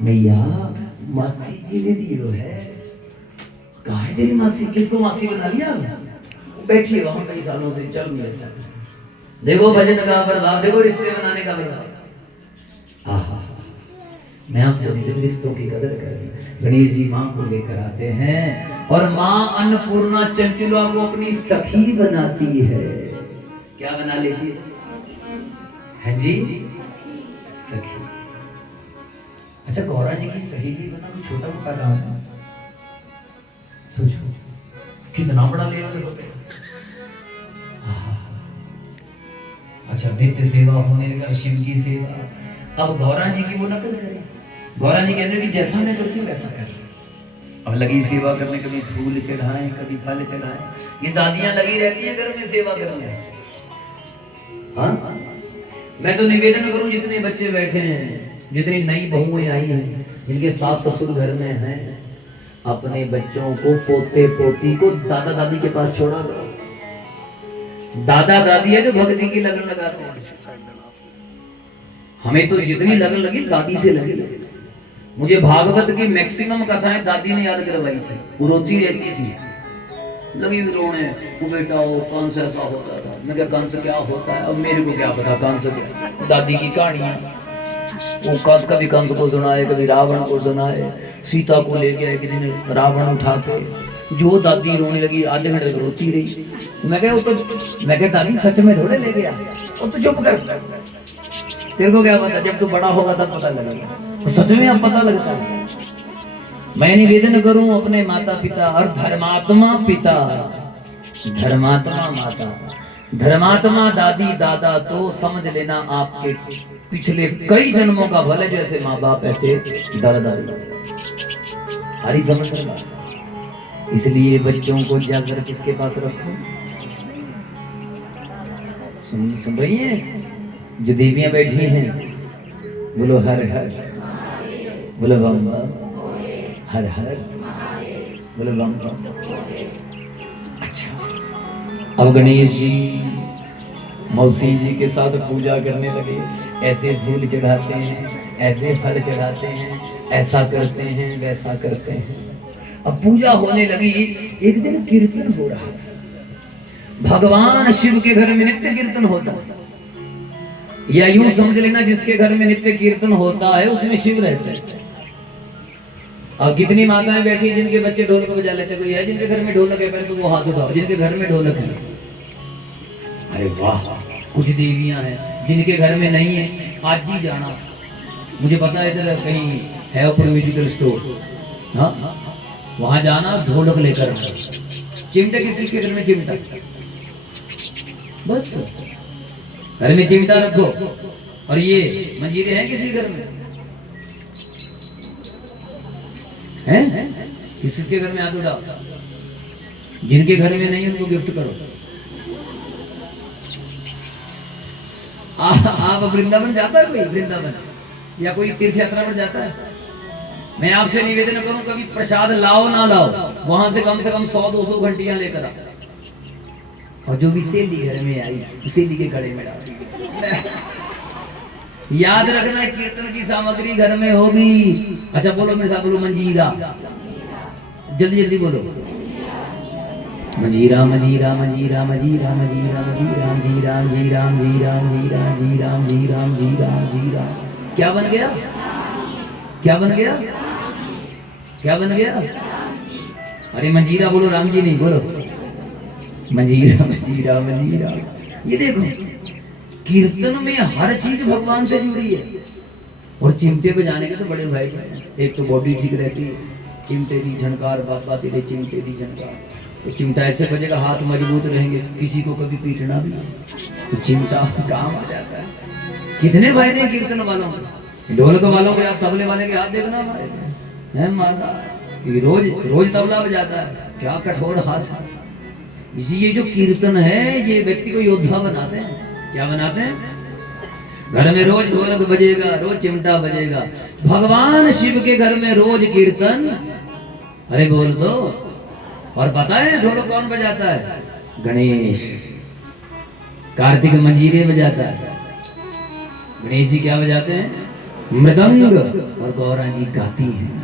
मैया मासी जी ने दियो है, कहा है तेरी मासी? किसको मासी बना लिया? बैठी है वहां कई सालों से, चल मेरे साथ। देखो भजन का प्रभाव, देखो रिश्ते बनाने का प्रभाव। आहा मैं आपसे रिश्तों की कदर करें। गणेश जी माँ को लेकर आते हैं और माँ अन्नपूर्णा चंचुला को अपनी सखी बनाती है। क्या बना लेती है जी? सखी। अच्छा गौरा जी की सहेली बना कोई छोटा मोटा काम है? सोचो कितना बड़ा लेवल होता है। अच्छा नित्य सेवा होने लगा, शिव की सेवा। अब गौरा जी की वो नकल करे। गौरा जी कहते कि जैसा मैं करती हूँ वैसा कर। अब लगी सेवा करने, कभी फूल चढ़ाएं, कभी फल चढ़ाएं। ये दादियां लगी रहती है घर में सेवा करने। हाँ, मैं तो निवेदन करूं जितने बच्चे बैठे हैं, जितनी नई बहुएं आई हैं, जिनके सास ससुर घर में हैं, अपने बच्चों को, पोते पोती को दादा दादी के पास छोड़ा करो। दादा दादी है जो भक्ति की लगन लगाते हैं। हमें तो जितनी लगन लगी दादी से लगी। मुझे भागवत की मैक्सिमम कथाएं दादी ने याद करवाई थी। वो रोती रहती थी, लगी भी रोने, वो बेटा वो कंस ऐसा होता था। मैं क्या कंस क्या होता है, अब मेरे को क्या पता कंस क्या। दादी की कहानियां, वो कंस कभी कंस को सुनाए, कभी रावण को सुनाए। सीता को ले गया एक दिन रावण उठा के, जो दादी रोने लगी, आधे घंटे तक रोती रही। मैं क्या दादी सच में थोड़े ले गया, और तू चुप कर, तेरे को क्या पता, जब तू बड़ा होगा तब पता लगेगा। तो सच में अब पता लगता है। मैं निवेदन करूं अपने माता पिता और धर्मात्मा पिता, धर्मात्मा माता, धर्मात्मा दादी दादा, तो समझ लेना आपके पिछले कई जन्मों का भले, जैसे माँ बाप ऐसे दादा दादी। हरी समझ रहा। इसलिए बच्चों को जाकर किसके पास रखो? सुन रही है? जो देवियां बैठी हैं, बोलो हर हर, बोलो बम बम, हर हर, बोलो बम बम। अच्छा, अब गणेश जी मौसी जी के साथ पूजा करने लगे। ऐसे फूल चढ़ाते हैं, ऐसे फल चढ़ाते हैं, ऐसा करते हैं, वैसा करते हैं। अब पूजा होने लगी। एक दिन कीर्तन हो रहा था। भगवान शिव के घर में नित्य कीर्तन होता है, या यूं समझ लेना जिसके घर में नित्य कीर्तन होता है उसमें शिव रहते हैं। अब कितनी माताएं बैठी जिनके बच्चे ढोलक बजा लेते? कोई है जिनके घर में ढोलक है? पहले तो वो हाथ उठाओ जिनके घर में ढोलक है। अरे वाह, कुछ देवियां हैं जिनके घर में नहीं है। आज ही जाना, मुझे पता है इधर कहीं है ऊपर म्यूजिकल स्टोर, हाँ वहां जाना, ढोलक लेकर। चिमटा किसी के घर में? चिमटा बस घर में चिमटा रखो। और ये मंजीरे हैं किसी घर में? हैं? किसी के घर में हाथ उठाओ। जिनके घर में नहीं उनको गिफ्ट करो। आप वृंदावन जाता है कोई? वृंदावन या कोई तीर्थ यात्रा पर जाता है? मैं आपसे निवेदन करूं, कभी प्रसाद लाओ ना लाओ, वहां से कम 100-200 घंटियां लेकर आओ। और जो भी सहेली घर में आई, सहेली के गले में डाल। याद रखना, कीर्तन की सामग्री घर में होगी। अच्छा बोलो मेरे साथ, बोलो मंजीरा, जल्दी जल्दी बोलो। मजीरा मजीरा मजीरा मजीरा मजीरा मजीरा जी राम जी राम जी राम जी राम जी राम जी राम जी राम जी राम। क्या बन गया? क्या बन गया? क्या बन गया? अरे मंजीरा बोलो, राम जी नहीं बोलो। मंजीरा मजीरा मजीरा। ये देखो, कीर्तन में हर चीज भगवान से जुड़ी है। और चिमटे बजाने के तो बड़े भाई, एक तो बॉडी ठीक रहती है, चिमटे की झनकार, बाबा तेरे चिमटे की झनकार। तो चिमटा ऐसे बजेगा, हाथ मजबूत रहेंगे, किसी को कभी पीटना भी तो चिमटा काम आ जाता है। कितने फायदे हैं कीर्तन वालों को। ढोलक वालों के, आप तबले वाले के हाथ देखना हमारे हैं, माता रोज रोज तबला बजाता है, क्या कठोर हाथ। ये जो कीर्तन है, ये व्यक्ति को योद्धा बनाते हैं। क्या बनाते हैं? घर में रोज ढोलक बजेगा, रोज चिमटा बजेगा। भगवान शिव के घर में रोज कीर्तन। अरे बोल दो। और पता है ढोलक कौन बजाता है? गणेश। कार्तिक मंजीरे बजाता है, गणेश जी क्या बजाते हैं? मृदंग। और गौरा जी गाती हैं।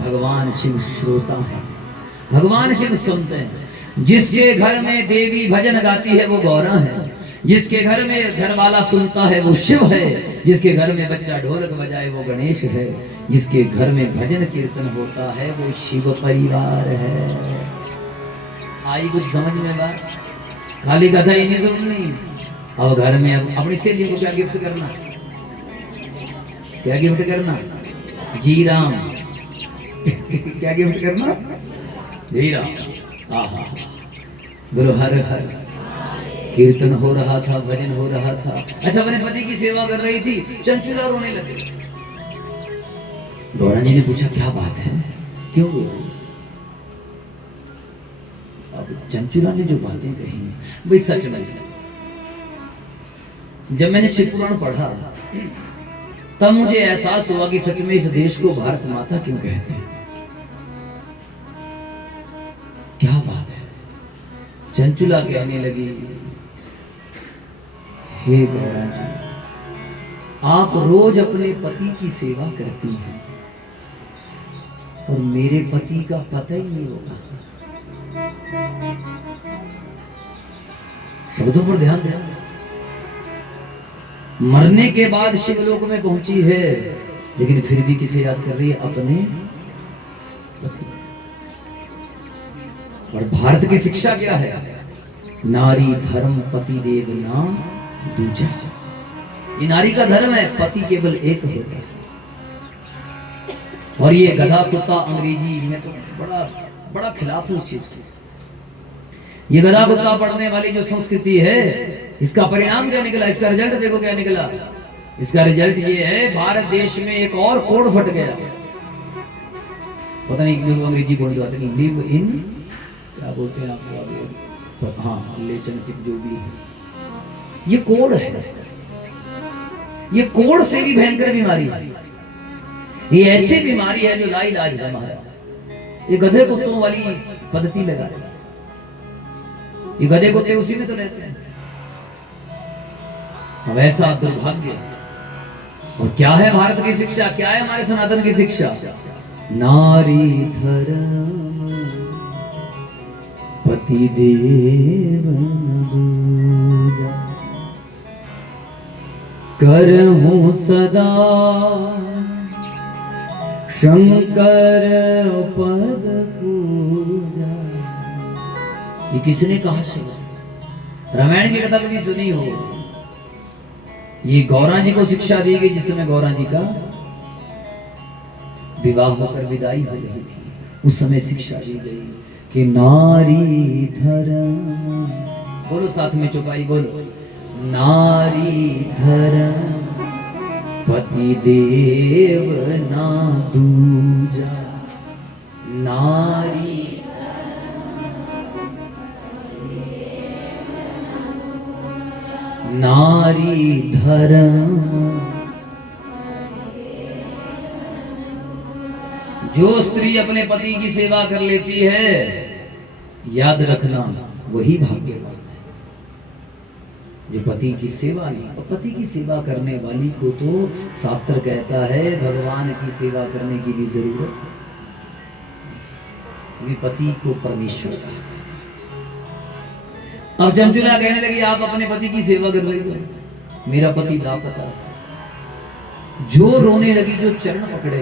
भगवान शिव श्रोता है, भगवान शिव सुनते हैं। जिसके घर में देवी भजन गाती है वो गौरा है, जिसके घर में घर वाला सुनता है वो शिव है, जिसके घर में बच्चा ढोलक बजाए वो गणेश है, जिसके घर में भजन कीर्तन होता है वो शिव परिवार है। आई कुछ समझ में बात? खाली कथा ही नहीं सुननी। अब घर में अपनी सहेली को क्या गिफ्ट करना? क्या गिफ्ट करना? जी राम। क्या गिफ्ट करना? जी राम। आहा, गुरु हर हर, कीर्तन हो रहा था, भजन हो रहा था। अच्छा, अपने पति की सेवा कर रही थी, चंचुला रोने लगी। गौरा जी ने पूछा क्या बात है, क्यों रो रही? अब चंचुला ने जो बातें कही, भाई सच में जब मैंने शिव पुराण पढ़ा तब मुझे एहसास हुआ कि सच में इस देश को भारत माता क्यों कहते हैं। क्या बात है। चंचुला कहने लगी, हे गौरा जी, आप रोज अपने पति की सेवा करती हैं और मेरे पति का पता ही नहीं होगा। शब्दों पर ध्यान देना। मरने के बाद शिवलोक में पहुंची है, लेकिन फिर भी किसे याद कर रही है? अपने पति। और भारत की शिक्षा क्या है? नारी धर्म पति देव ना दूजा। ये नारी का धर्म है, पति केवल एक होता है। और ये गधा कुत्ता अंग्रेजी में तो बड़ा खिलाफ है उस चीज के। ये गधा कुत्ता पढ़ने वाली जो संस्कृति है, इसका परिणाम क्या निकला? इसका रिजल्ट देखो क्या निकला। इसका रिजल्ट ये है, भारत देश में एक और कोड फट गया। पता नहीं क्यों अंग्रेजी कोड जो आते नहीं, लिव इन क्या बोलते हैं आपको, हाँ रिलेशनशिप जो भी है, ये कोड है। ये कोड से भी भयंकर बीमारी है। ये ऐसी बीमारी है जो लाइलाज है हमारा। ये गधे कुत्तों वाली पद्धति लगा है। ये गधे कुत्ते उसी में तो रहते हैं। अब ऐसा दुर्भाग्य। और क्या है भारत की शिक्षा, क्या है हमारे सनातन की शिक्षा? नारी धर्म पति देव न दूजा, करहूं सदा शंकर पद पूजा। ये किसने कहा? रामायण की कथा कभी सुनी हो? ये गौरा जी को शिक्षा दी गई, जिस समय गौरा जी का विवाह होकर विदाई हो रही थी, उस समय शिक्षा दी गई कि नारी धर्म, बोलो साथ में चौपाई बोलो, नारी धर्म पति देव ना दूजा। नारी नारी धर्म। जो स्त्री अपने पति की सेवा कर लेती है, याद रखना वही भाग्यवान है। जो पति की सेवा नहीं, और पति की सेवा करने वाली को तो शास्त्र कहता है भगवान की सेवा करने की भी जरूरत, पति को परमेश्वर का। अब चंचुला कहने लगी, आप अपने पति की सेवा कर रही हो, मेरा पति लापता। जो रोने लगी, जो चरण पकड़े।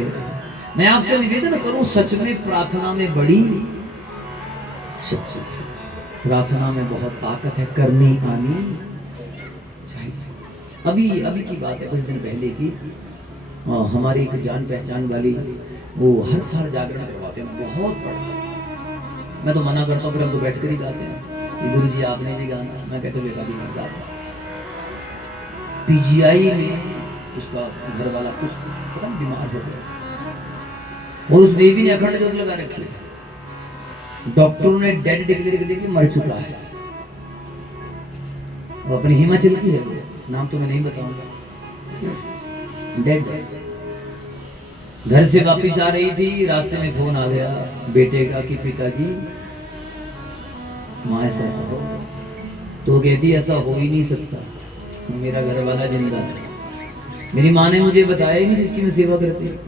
मैं आपसे निवेदन करूं, सच में प्रार्थना में बड़ी शक्ति है। प्रार्थना में बहुत ताकत है, करनी आनी चाहिए। अभी की बात है, कुछ दिन पहले की। हमारी एक जान पहचान वाली, वो हर साल जागरण करवाते हैं, बहुत बड़ा। मैं तो मना करता हूँ, फिर हम तो बैठ कर ही गाते हैं। गुरु जी आपने भी गाना, मैं कहते लेखा भी मैं गाता। पीजीआई में उसका घर वाला कुछ पता बीमार हो गया और उस देवी ने अखंड ज्योत लगा रखी है। डॉक्टरों ने डेड डिक्लेयर कर दिया कि मर चुका है। वो अपनी हिमाचल की है, नाम तो मैं नहीं बताऊंगा। डेड। घर से वापस आ रही थी, रास्ते में फोन आ गया बेटे का कि पिताजी माँ ऐसा हो। तो कहती ऐसा हो ही नहीं सकता, मेरा घर वाला जिंदा है। मेरी माँ ने मुझे बताया ही नहीं, जिसकी मैं सेवा करती हूँ।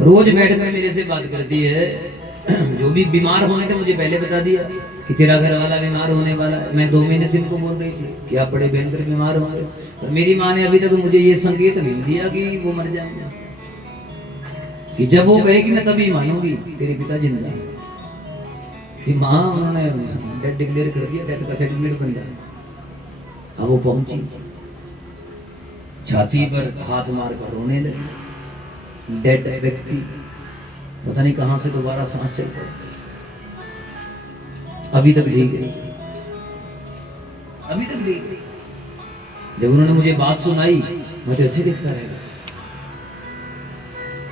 रोज बैठकर मेरे से बात करती है। जो भी बीमार होने थे मुझे पहले बता दिया कि तेरा घर वाला बीमार होने वाला है। मैं 2 महीने से इनको बोल रही थी कि आप बड़े भयंकर बीमार होंगे, और मेरी माँ ने अभी तक मुझे ये संकेत नहीं दिया कि वो मर जाएंगे। कि जब वो कहेगी मैं तभी मानूंगी तेरे पिता जिंदा है। कि माँ उन्होंने डेथ डिक्लेयर कर दिया, डेथ का सर्टिफिकेट बन गया। अब वो पहुंची, छाती पर हाथ मार कर रोने लगी। डेड व्यक्ति, पता नहीं कहां से दोबारा सांस चलता है, अभी तक ठीक है। अभी तक देख रही। जब उन्होंने मुझे बात सुनाई मैं तो ऐसे देखता रह गया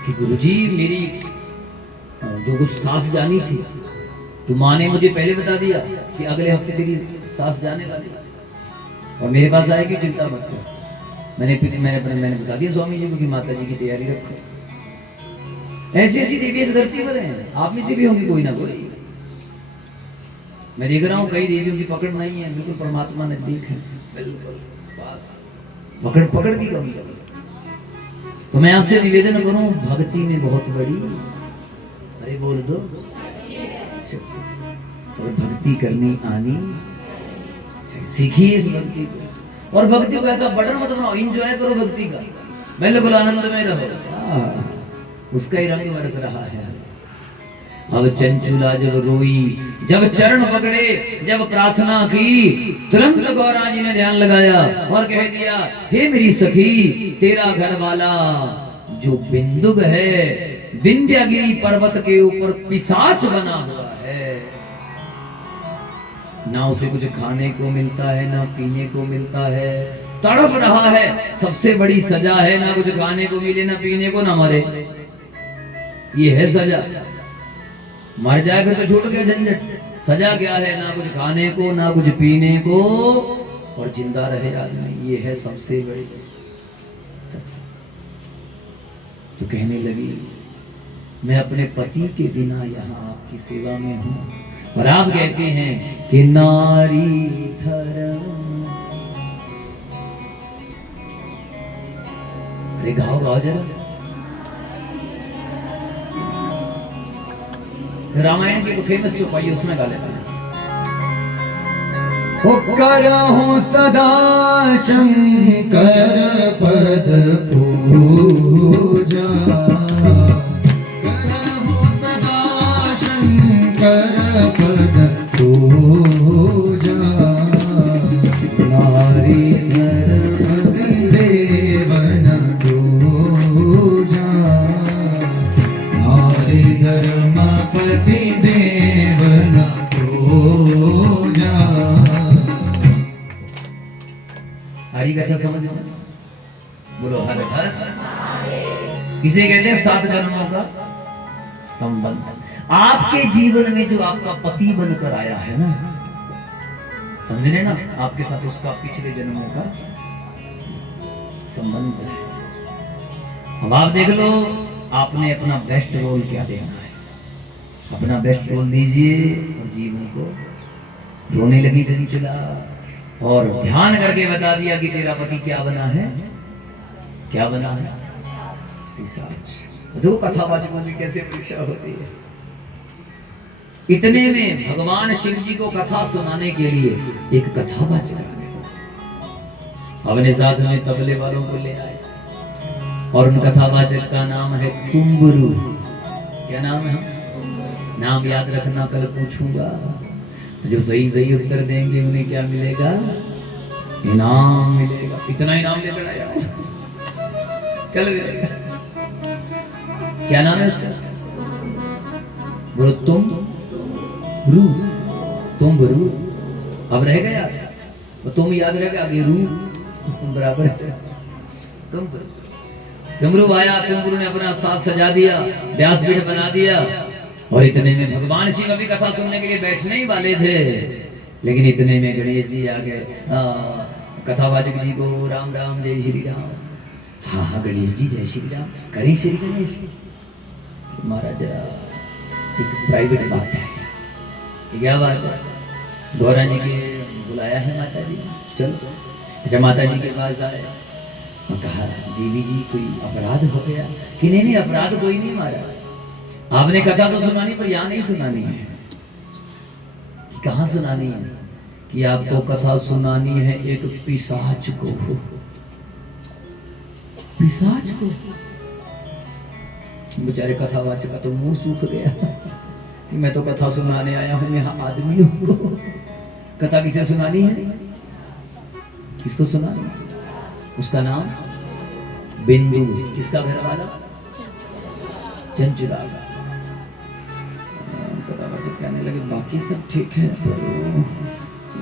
कि गुरुजी मेरी जो कुछ सास जानी थी तो माँ ने मुझे पहले बता दिया कि अगले हफ्ते तेरी सास जाने वाली है और मेरे पास आएगी, चिंता मत कर। मैंने बता दिया स्वामी जी को कि माता जी की तैयारी रखो। ऐसी ऐसी देवी इस धरती पर हैं, आप में से भी होंगी कोई ना कोई। मैं देख रहा हूँ कई देवियों की पकड़ नहीं है, बिल्कुल परमात्मा नजदीक है, बिल्कुल बस पकड़ की कमी है। तो मैं आपसे निवेदन करूं, भक्ति में बहुत बड़ी, अरे बोल दो, और भक्ति करनी आनी, सीखिए इस भक्ति को। और भक्ति को ऐसा बर्डन मत बनाओ, एंजॉय करो भक्ति का, बिल्कुल आनंद में रहो। उसका ही रंग बरस रहा है। अब चंचुला जब रोई, जब चरण पकड़े, जब प्रार्थना की, तुरंत गौरा जी ने ध्यान लगाया और कह दिया, हे मेरी सखी, तेरा घर वाला जो बिंदुक है, विंध्यगिरी पर्वत के ऊपर पिशाच बना हुआ है। ना उसे कुछ खाने को मिलता है, ना पीने को मिलता है, तड़प रहा है। सबसे बड़ी सजा है, ना कुछ खाने को मिले, ना पीने को, ना मरे। ये है सजा। मर जाए फिर तो छूट गया झंझट। सजा क्या है? ना कुछ खाने को, ना कुछ पीने को, और जिंदा रहे आदमी। ये है सबसे बड़ी सजा। तो कहने लगी, मैं अपने पति के बिना यहाँ आपकी सेवा में हूँ, और आप कहते हैं कि नारी धर्म। अरे गाओ गाओ जरा। रामायण की फेमस चौपाई उसमें गा लेते हैं। करहु सदा शंकर पद पूजा, करहु सदा शंकर पद पूजा, नारी धर्म देवन दूजा, नारी धर्म पति देवन दूजा। हरी कथा समझ में? बोलो हर हर। इसे कहते हैं 7 जन्मों का संबंध। आपके जीवन में जो आपका पति बनकर आया है ना, समझ रहे ना, आपके साथ उसका पिछले जन्मों का संबंध है। अब आप देख लो, आपने अपना बेस्ट रोल क्या देना है, अपना बेस्ट रोल दीजिए। और जीवन को रोने लगी चंचुला, और ध्यान करके बता दिया कि तेरा पति क्या बना है, क्या बना है, पिशाच। दो कथावाचकों की कैसे परीक्षा होती है। इतने में भगवान शिव जी को कथा सुनाने के लिए एक कथावाचक अपने साथ में तबले वालों को ले आए, और उन कथावाचक का नाम है तुम्बरू। क्या नाम है? नाम याद रखना, कल पूछूंगा। जो सही सही उत्तर देंगे उन्हें क्या मिलेगा? इनाम मिलेगा। इतना इनाम लेकर आया कल मिलेगा। क्या नाम है उसका? बोलो तुम रू। अब रह गया तो तुम याद रह गया, आगे रू बराबर है। तुमरू आया, तुमरू ने अपना साथ सजा दिया, व्यासपीठ बना दिया, और इतने में भगवान शिव अभी कथा सुनने के लिए बैठने ही वाले थे, लेकिन इतने में गणेश जी आ गए। कथावाचक जी को राम राम, जय श्री राम। हाँ हाँ गणेश जी जय श्री राम। गणेश श्री गणेश महाराज, जरा एक प्राइवेट बात है। क्या बात है? गौरा जी के बुलाया है माता जी, चलो। अच्छा, माता जी के पास आए और कहा, देवी जी कोई अपराध हो गया? कि नहीं, अपराध कोई नहीं मारा, आपने कथा तो सुनानी, पर यहाँ नहीं सुनानी है। कहाँ सुनानी है? कि आपको कथा सुनानी है एक पिशाच को। पिशाच को? बेचारे कथावाचक का तो मुंह सूख गया कि मैं तो कथा सुनाने आया हूं यहाँ आदमियों को। कथा किसे सुनानी है? किसको सुनानी है? उसका नाम बिंदु। किसका घर वाला? चंचुला का। कथावाचक कहने लगे, बाकी सब ठीक है,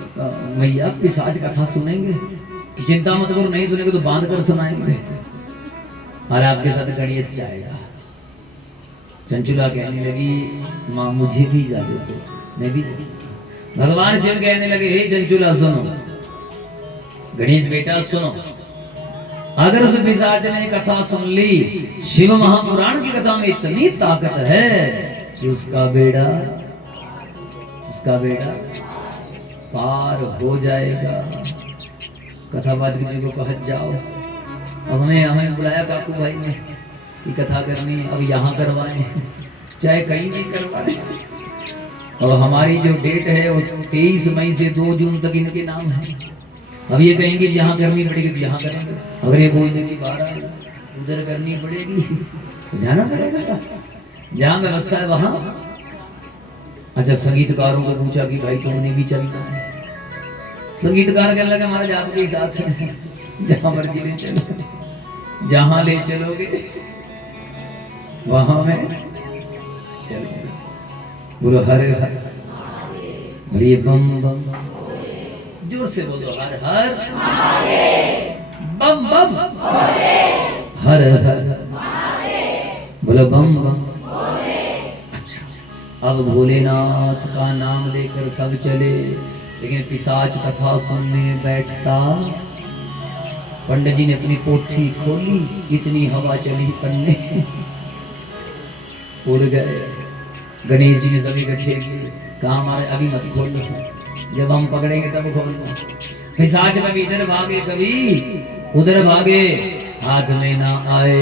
पर मैया पिशाच कथा सुनेंगे कि चिंता मत करो, नहीं सुनेंगे तो बांध कर सुनाएंगे और आपके साथ गणेश जाएगा। चंचुला कहने लगी माँ मुझे भी इजाजत दो, मैं भी जाऊंगी। भगवान शिव कहने लगे हे चंचुला सुनो, गणेश बेटा सुनो, अगर उस पिशाच ने कथा सुन ली, शिव महापुराण की कथा में इतनी ताकत है कि उसका बेड़ा पार हो जाएगा। कथावाद जी को कह जाओ, अब हमें बुलाया काकू भाई ने कि कथा करनी, अब यहाँ करवाएं चाहे कहीं नहीं करवाएं। और हमारी जो डेट है वो 23 मई से 2 जून तक इनके नाम है। अब ये कहेंगे यहाँ करनी पड़ेगी तो यहाँ करेंगे, अगर ये बोलने की बात उधर करनी पड़ेगी तो जाना पड़ेगा, जहाँ व्यवस्था है वहाँ। अच्छा, संगीतकारों को पूछा कि भाई तुमने भी चलना है? संगीतकार कहने लगे हमारे आपके ही साथ है, जहाँ मर्जी ले चलो, जहाँ ले चलोगे वहाँ में चल। बोलो हरे हर, बोलिए बम बम, जोर से बोलो हर हर बम बम, हर हर बोलो बम बम। अब भोलेनाथ का नाम लेकर सब चले, लेकिन पिशाच कथा सुनने बैठता। पंडित जी ने अपनी पोथी खोली, इतनी हवा चली पन्ने उड़ गए। गणेश जी ने सभी इकट्ठे किए, कहा हमारे अभी मत खोल लो, जब हम पकड़ेंगे तब खोल लो। पिशाच कभी इधर भागे कभी उधर भागे, हाथ में ना आए।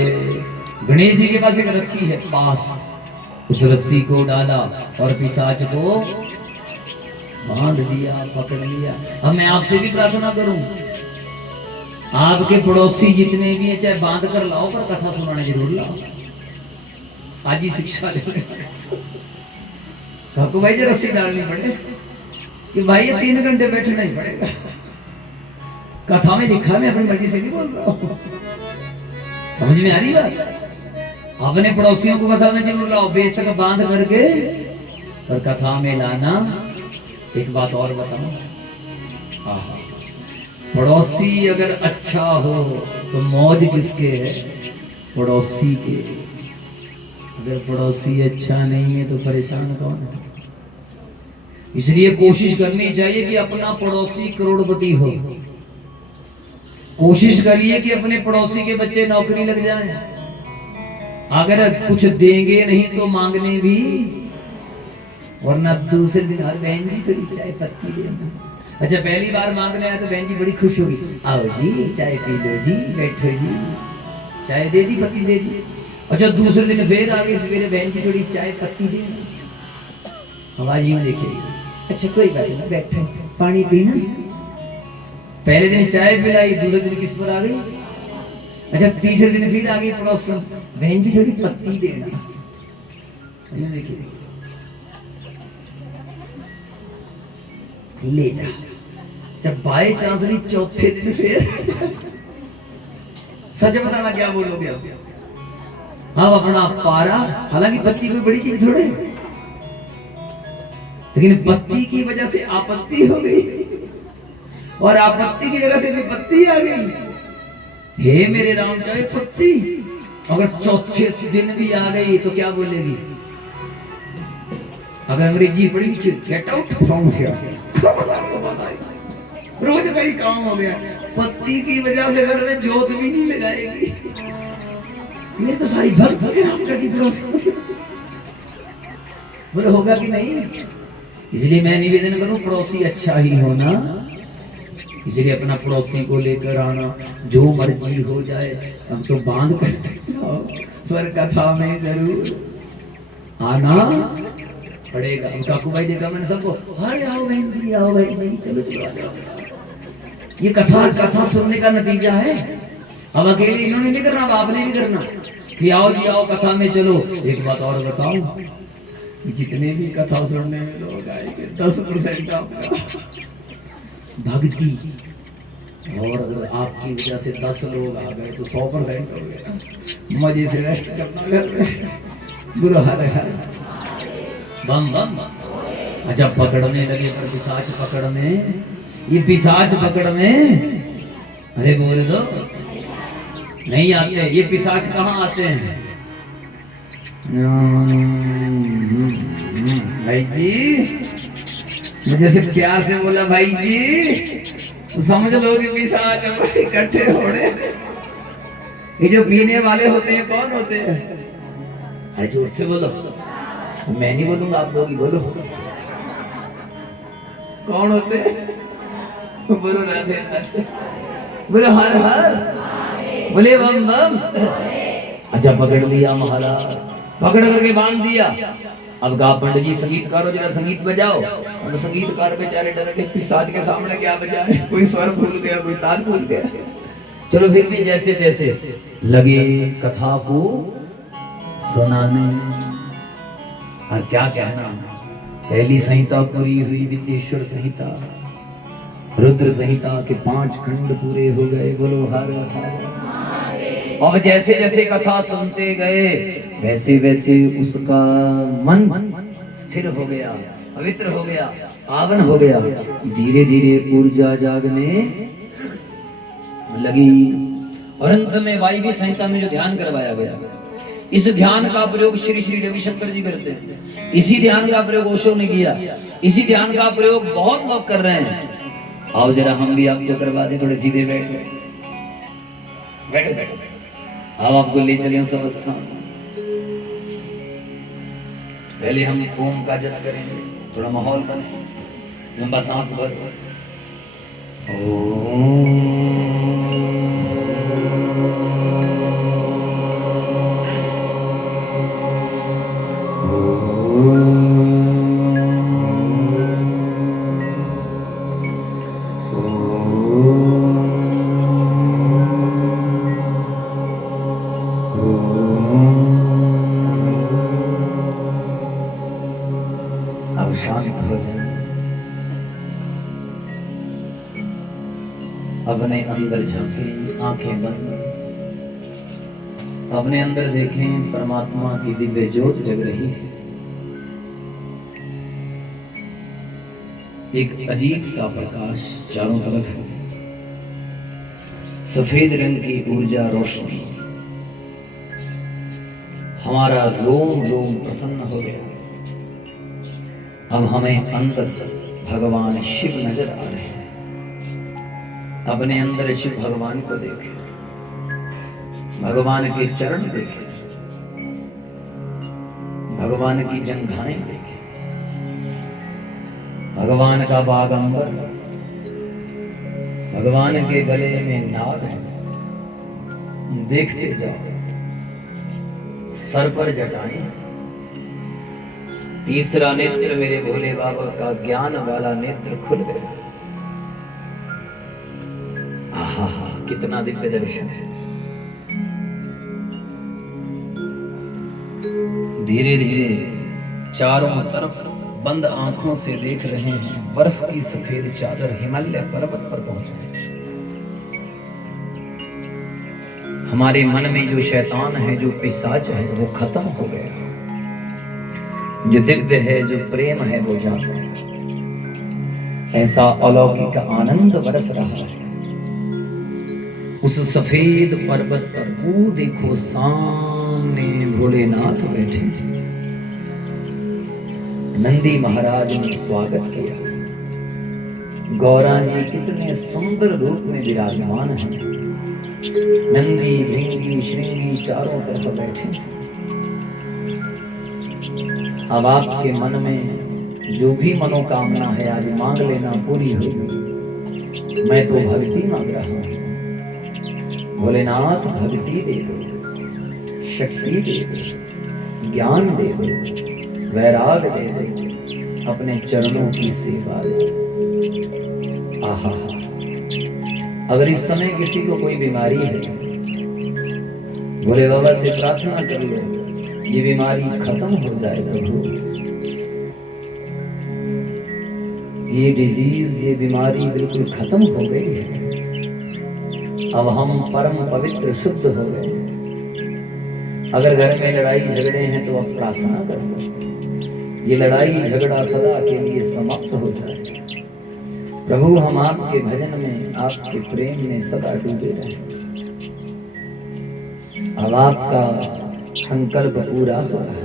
गणेश जी के पास एक रस्सी है पास, उस रस्सी को डाला और पिशाच को बांध दिया, पकड़ लिया। अब मैं आपसे भी प्रार्थना करूं, आपके पड़ोसी जितने भी हैं चाहे बांध कर लाओ, पर कथा सुनाने जरूर लाओ। आज ही शिक्षा काकू भाई जी रस्सी डालनी पड़े कि भाई ये 3 घंटे बैठना ही पड़ेगा। कथा में लिखा, मैं अपनी मर्जी से नहीं बोल रहा हूं। समझ में आ रही बात? अपने पड़ोसियों को कथा में जरूर लाओ, बेशक बांध करके, पर कथा में लाना। एक बात और बताऊं, पड़ोसी अगर अच्छा हो तो मौज किसके है? पड़ोसी के। अगर पड़ोसी अच्छा नहीं है तो परेशान कौन है? इसलिए कोशिश करनी चाहिए कि अपना पड़ोसी करोड़पति हो। कोशिश करिए कि अपने पड़ोसी के बच्चे नौकरी लग जाएं। अगर कुछ देंगे नहीं तो मांगने भी, वरना दूसरे दिन हर बहन जी थोड़ी चाय पत्ती देना। अच्छा, पहली बार मांगने आया तो बहन जी बड़ी खुश होगी, आओ जी चाय पी लो जी, बैठो जी, चाय दे दी, पत्ती दे दी। अच्छा, दूसरे दिन फिर आगे सवेरे बहन जी थोड़ी चाय पत्ती देना, आवाज यूं देखेगी, अच्छा कोई बात नहीं बैठो, पानी पीना। पहले दिन चाय पिलाई, दूसरे दिन किस पर आ गई? अच्छा, तीसरे दिन फिर आ गई पड़ोस, बहन जी थोड़ी पत्ती देना। देखिए ले जा। जब बाई चांस रही चौथे दिन फिर सच बताना क्या बोलोगे अब? हम अपना पारा, हालांकि पत्ती कोई बड़ी चीज थोड़े, लेकिन पत्ती की वजह से आपत्ति हो गई और आपत्ति की जगह से विपत्ति आ गई। हे मेरे राम, चाहे पत्ती अगर चौथे दिन भी आ गई तो क्या बोलेगी? अगर अंग्रेजी पढ़ी लिखी, गेट आउट फ्रॉम हियर, रोज का ही काम हो गया। पत्ती की वजह से घर में जोत भी नहीं लगाएगी। मेरी तो सारी भर काम करती बोले होगा कि नहीं? इसलिए मैं निवेदन करूं, पड़ोसी अच्छा ही होना। इसलिए अपना पड़ोसी को लेकर आना, जो मर्जी हो जाए। अब तो बांध कर पर कथा में जरूर आना पड़ेगा। काकू भाई देखा मैंने सबको, अरे आओ बहन जी, आओ भाई जी, चलो चलो आ जाओ। ये कथा सुनने का नतीजा है। अब अकेले इन्होंने नहीं करना, अब आपने भी करना कि आओ जी आओ कथा में चलो। एक बात और बताऊं, जितने भी कथा सुनने में लोग आएंगे 10% आपका भक्ति, और अगर आपकी वजह से 10 लोग आ गए तो 100% हो गया। मजे से रेस्ट करना घर में। गुरु हर हर बम बम। अच्छा, पकड़ने लगे पर पिशाच पकड़ने ये पिशाच पकड़ में, अरे बोल दो, नहीं आते। ये पिशाच कहाँ आते हैं? भाई जी, मुझे से प्यार से बोला भाई जी, तो समझ लो कि पिशाच इकट्ठे हो रहे। ये जो पीने वाले होते हैं कौन होते हैं? अरे जोर से बोलो, मैं नहीं बोलूंगा, आप लोग ही बोलो। कौन होते हैं? बोलो राधे राधे, बोलो हर हर, बोले बम बम। अच्छा पकड़ लिया महाराज, पकड़ करके बांध दिया। अब कहा पंडित जी संगीतकार हो, जरा संगीत बजाओ। अब संगीतकार बेचारे डर के, पिशाच के सामने क्या बजाए, कोई स्वर भूल गया, कोई ताल भूल गया। चलो फिर भी जैसे तैसे लगे कथा को सुनाने। और क्या कहना, पहली संहिता पूरी हुई, विद्येश्वर संहिता, रुद्र संहिता के 5 खंड पूरे हो गए। बोलो हर हर। और जैसे जैसे कथा सुनते गए वैसे वैसे उसका मन स्थिर हो गया, पवित्र हो गया, पावन हो गया। धीरे धीरे ऊर्जा जागने लगी। और अंत में वायवी संहिता में जो ध्यान करवाया गया, इस ध्यान का प्रयोग श्री श्री रविशंकर जी करते हैं। इसी ध्यान का प्रयोग ओशो ने किया। इसी ध्यान का प्रयोग बहुत लोग कर रहे हैं। आओ जरा हम भी आपको करवा दें। थोड़े सीधे बैठे बैठे बैठे, अब आपको ले चले उस अवस्था। पहले हम ओम का जप करेंगे, थोड़ा माहौल बने, लंबा सांस भर। अब शांत हो जाए, अपने अंदर झांकें, आंखें बंद, अपने अंदर देखें परमात्मा की दिव्य ज्योत जग रही है। एक अजीब सा प्रकाश चारों तरफ है, सफेद रंग की ऊर्जा रोशनी। हमारा रोम रोम प्रसन्न हो गया। अब हमें अंदर भगवान शिव नजर आ रहे हैं। अपने अंदर शिव भगवान को देखें, भगवान के चरण देखें, भगवान की जंघाएं देखें, भगवान का बागंबर, भगवान के गले में नाग है। देखते जाओ, सर पर जटाएं। तीसरा नेत्र मेरे भोले बाबा का ज्ञान वाला नेत्र खुल गया। आहा, कितना दिव्य दर्शन है। धीरे धीरे चारों तरफ बंद आंखों से देख रहे हैं बर्फ की सफेद चादर हिमालय पर्वत पर पहुंच गई। हमारे मन में जो शैतान है, जो पिशाच है, वो खत्म हो गया। जो दिव्य है, जो प्रेम है, वो जागा। ऐसा अलौकिक आनंद बरस रहा है उस सफेद पर्वत पर। वो देखो सामने भोलेनाथ बैठे। नंदी महाराज ने स्वागत किया। गौरा जी कितने सुंदर रूप में विराजमान हैं। नंदी, भृंगी, श्रृंगी चारों तरफ बैठे। अब आपके मन में जो भी मनोकामना है आज मांग लेना, पूरी होगी। मैं तो भक्ति मांग रहा हूं। भोलेनाथ भक्ति दे दो, शक्ति दे दो, ज्ञान दे दो, वैराग दे दो, अपने चरणों की सेवा दे। आहा, अगर इस समय किसी को कोई बीमारी है, भोले बाबा से प्रार्थना कर लो, ये बीमारी खत्म हो जाए प्रभु। ये डिजीज, ये बीमारी बिल्कुल खत्म हो गई है। अब हम परम पवित्र शुद्ध हो गए। अगर घर में लड़ाई झगड़े हैं तो अब प्रार्थना करो, ये लड़ाई झगड़ा सदा के लिए समाप्त हो जाए। प्रभु हम आपके भजन में, आपके प्रेम में सदा डूबे रहे। अब आपका संकल्प पूरा हो रहा है।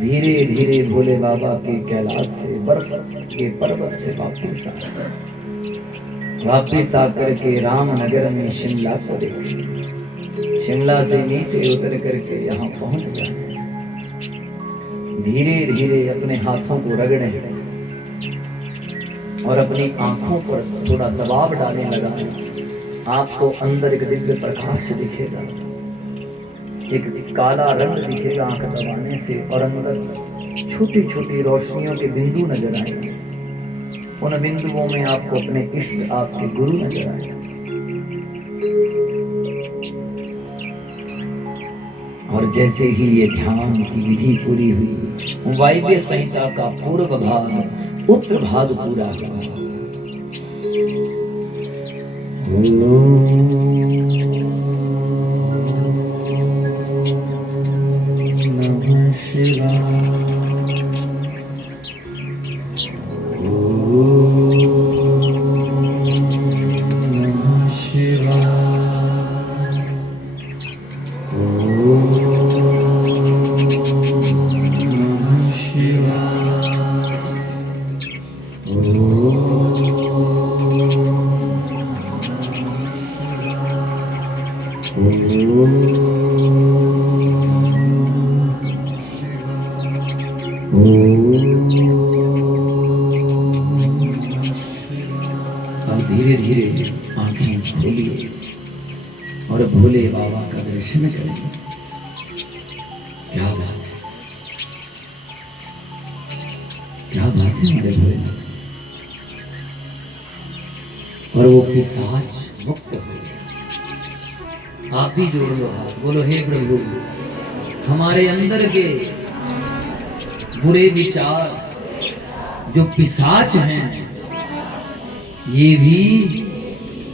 धीरे धीरे भोले बाबा के कैलाश से, बर्फ के पर्वत से वापिस आकर के रामनगर में शिमला को देखें। शिमला से नीचे उतर करके यहाँ पहुंच जाए। धीरे धीरे अपने हाथों को रगड़ें और अपनी आंखों पर थोड़ा दबाव डालने लगा। आपको अंदर एक दिव्य प्रकाश दिखेगा, एक काला रंग दिखेगा आंख दबाने से, और अंदर छोटी छोटी रोशनियों के बिंदु नजर आएंगे। उन बिंदुओं में आपको अपने इष्ट, आपके गुरु नजर आएंगे। और जैसे ही ये ध्यान की विधि पूरी हुई, वायव्य संहिता का पूर्व भाग, उत्तर भाग पूरा हुआ। नमः शिवाय। अब धीरे धीरे आंखें खोलिए और भोले बाबा का दर्शन करें। क्या बात है, क्या बात है मेरे भोलेनाथ। और वो पिशाच मुक्त हो गया। आप भी जोड़ लो हाथ, बोलो हे प्रभु, हमारे अंदर के बुरे विचार जो पिशाच हैं ये भी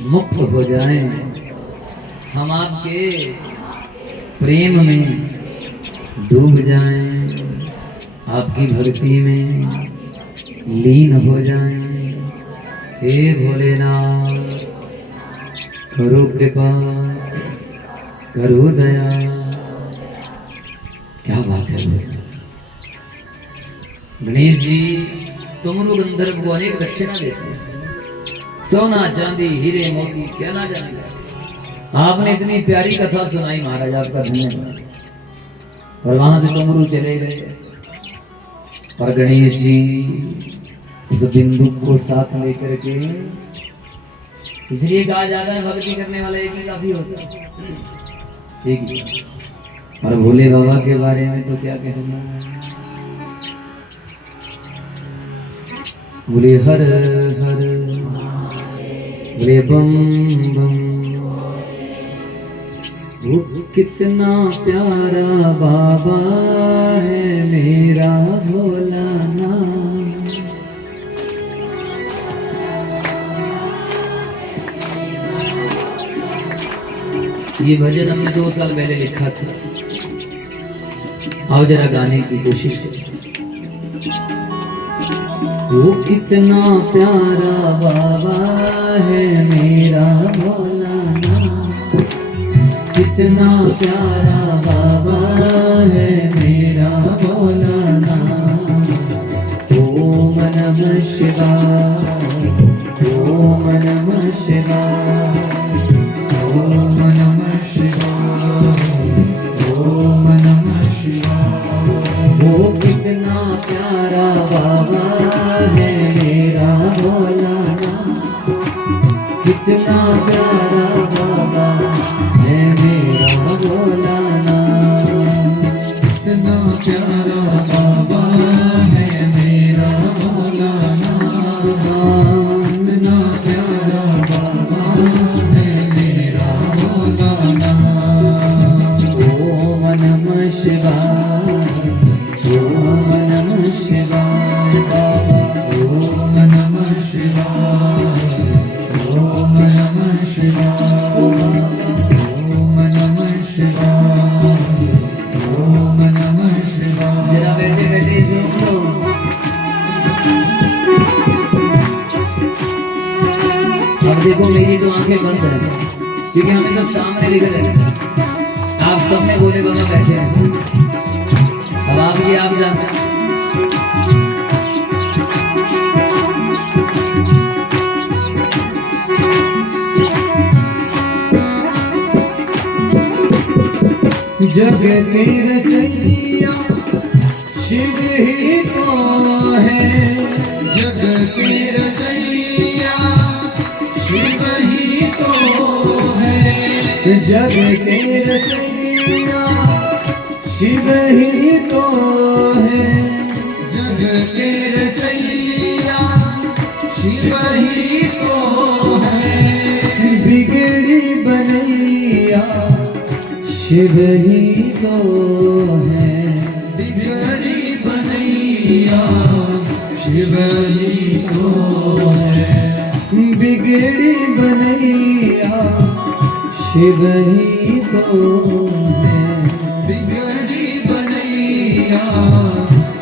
मुक्त हो जाएं। हम आपके प्रेम में डूब जाएं, आपकी भक्ति में लीन हो जाएं। हे भोलेनाथ, करो कृपा, करो दया। क्या बात है भोलेनाथ। गणेश जी तुमरो गंधर्व को अनेक दक्षिणा देते हैं, सोना चांदी हीरे मोती क्या ना जाने। आपने इतनी प्यारी कथा सुनाई महाराज, आपका धन्यवाद। और वहां से डमरू चले गए और गणेश जी उस बिंदु को साथ लेकर के, इसलिए कहा जाता है भक्ति करने वाला एक ही काफी होता है, एक ही। और भोले बाबा के बारे में तो क्या कहना, बोले हर हर, बोले बम बम। वो कितना प्यारा बाबा है मेरा भोलानाथ। ये भजन हमने 2 साल पहले लिखा था, आओ जरा गाने की कोशिश करें। वो कितना प्यारा बाबा है मेरा भोलानाथ, कितना प्यारा बाबा है मेरा भोलानाथ। ओम नमः शिवाय, ओम नमः शिवाय, ओम नमः शिवाय, ओम नमः शिवाय। वो कितना प्यारा बाबा है मेरा भोलानाथ, कितना प्यारा बाबा है मेरा भोलानाथ, कितना प्यारा बाबा है मेरा भोलानाथ, कितना प्यारा बाबा क्योंकि हमें जो सामने लिख रहे हैं आप सबने बोले बना बैठे हैं। अब आप ये आप जानते हैं जग के रचैया शिव ही तो है, जग के रचैया शिव ही तो है, जग के रचैया शिव ही तो है, जग के रचैया शिव ही तो है, बिगड़ी बनैया शिव ही तो है, बिगड़ी बनैया शिव ही तो है, बिगड़ी बनैया शिव ही तो है, बिगड़ी बनैया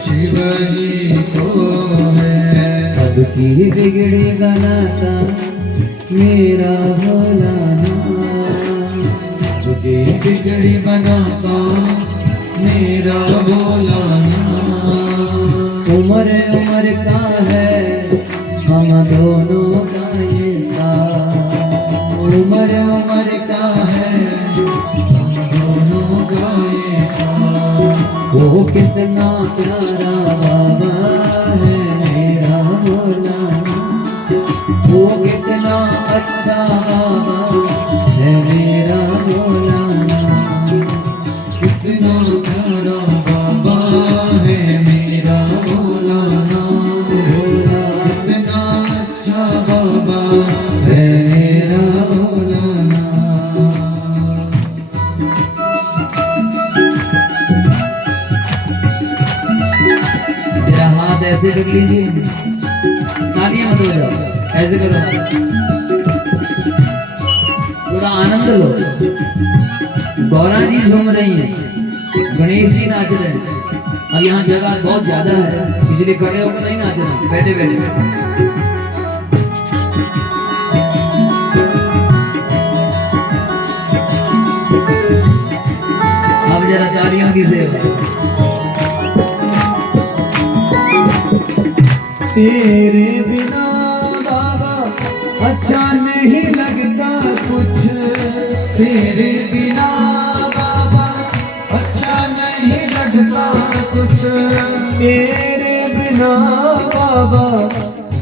शिव ही तो है। सबकी बिगड़ी बनाता मेरा भोलानाथ, सबकी बिगड़ी बनाता मेरा भोलानाथ। उम्र उम्र का है हम दोनों का ये साथ, उम्र उम्र का है हम दोनों का ये साथ। वो कितना प्यारा बाबा है मेरा भोलानाथ, वो कितना अच्छा बाबा है मेरा भोलानाथ, कितना प्यारा बाबा है मेरा भोलानाथ, भोला कितना अच्छा बाबा है मेरा भोलानाथ। मेरा हाथ ऐसे कर लीजिए, तालियां मत बजाओ, ऐसे करो, थोड़ा आनंद लो। गौरा जी झूम रही हैं, गणेश जी नाच रहे हैं। अब यहाँ जगह बहुत ज्यादा है इसलिए खड़े होकर नहीं नाच रहे, बैठे बैठे अब जरा चारियों की सेवा। तेरे बिना बाबा अच्छा नहीं लगता कुछ, तेरे बिना बाबा अच्छा नहीं लगता कुछ, तेरे बिना बाबा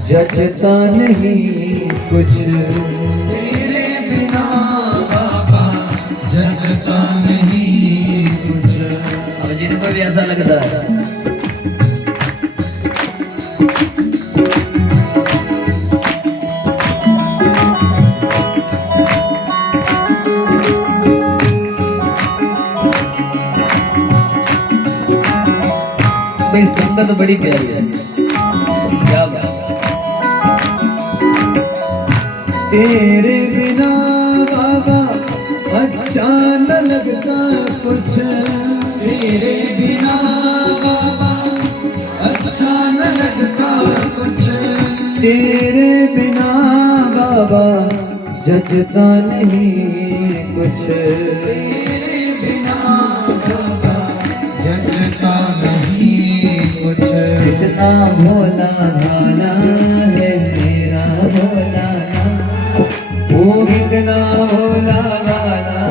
जचता नहीं कुछ, तेरे बिना बाबा जचता नहीं कुछ। अब जिनको भी ऐसा लगता है भाई संगत बड़ी प्यारी है, क्या बात। तेरे बिना बाबा अच्छा न लगता कुछ, तेरे बिना बाबा अच्छा न लगता कुछ, तेरे बिना बाबा जचता नहीं कुछ, तेरे बिना बाबा जचता नहीं कुछ। कितना भोला भाला है मेरा भोलानाथ, वो कितना भोला भाला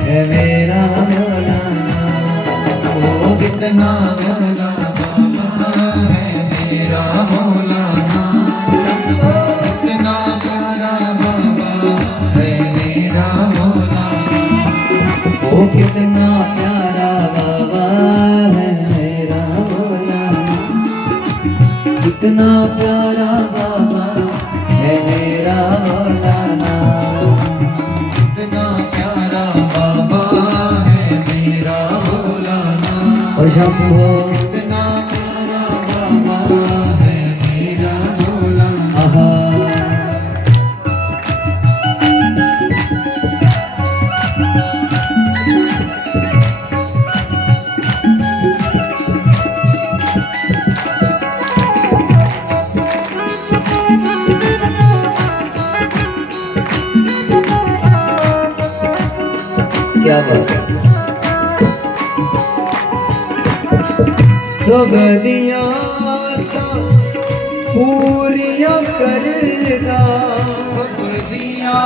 है मेरा भोलानाथ, वो कितना भोला भाला है मेरा भोलानाथ, कितना प्यारा बाबा है मेरा भोलानाथ, वो कितना प्यारा बाबा है मेरा भोलानाथ, कितना प्यारा बाबा है मेरा भोलानाथ, कितना प्यारा बाबा है मेरा भोलानाथ। और शंभो कितना प्यारा बाबा है मेरा भोलानाथ। आहा क्या बात है। सब दिया पूरिया करदा, सब दिया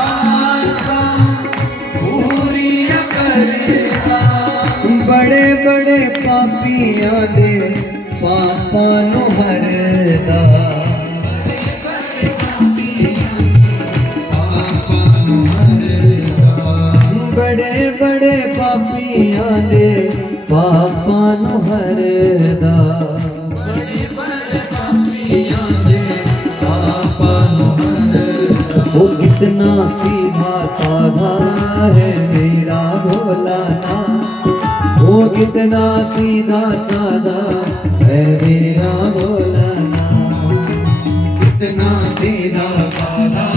पूरिया करदा, बड़े बड़े पापियां दे पापा नु हरदा, बड़े बड़े पापियां दे पापा नु हरदा, वो कितना सीधा साधा है मेरा भोलाना, वो कितना सीधा साधा है मेरा भोलाना, कितना सीधा साधा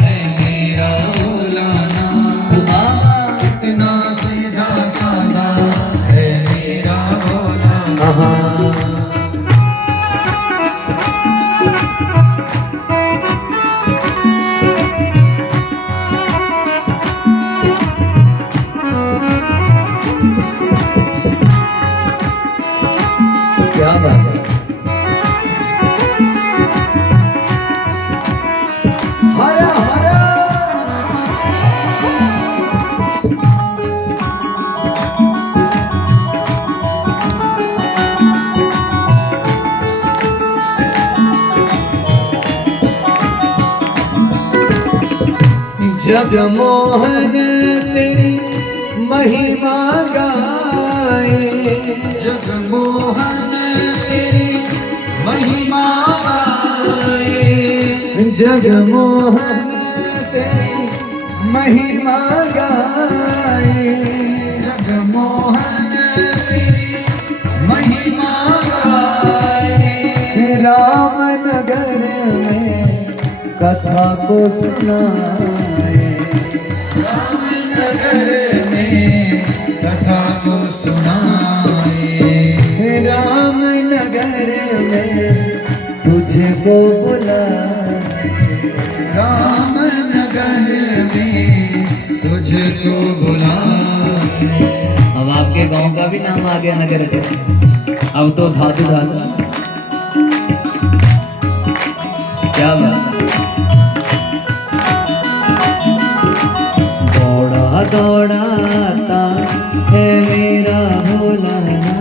है मेरा भोलाना, कितना सीधा साधा है मेरा भोलाना। क्या बात है। हरा हरा जगमोहन तेरी महिमा गाए, जगमोहन तेरी महिमा गाए, जगमोहन तेरी महिमा गाए, जगमोहन तेरी महिमा गाए, रामनगर में कथा को सुनाए, रामनगर में कथा को सुनाए, रामनगर में तुझको बुलाए, रामनगर में तुझको बुलाए। अब आपके गांव का भी नाम आ गया नगर से। अब तो धातु धातु क्या बात है। दौड़ा दौड़ाता है मेरा भोलाना,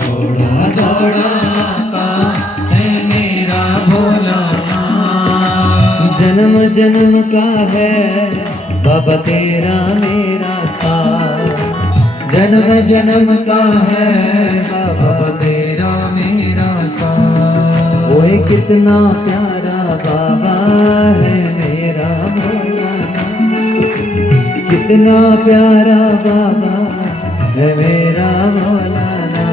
दौड़ा दौड़ाता है मेरा भोलाना, जन्म जन्म का है बाबा तेरा मेरा साथ, जन्म जन्म का है बाबा तेरा मेरा साथ। ओए कितना प्यारा बाबा है मेरा भोलाना, कितना प्यारा बाबा है मेरा भोलाना,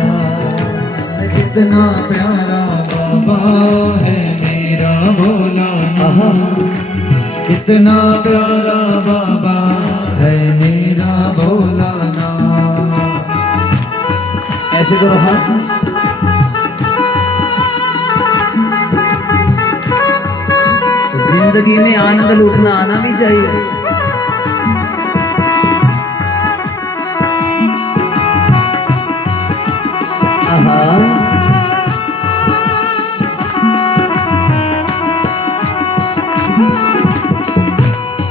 कितना प्यारा बाबा है मेरा भोलाना, कितना प्यारा बाबा है मेरा भोलाना। ऐसे करो हाँ। जिंदगी में आनंद लूटना आना भी चाहिए। आहा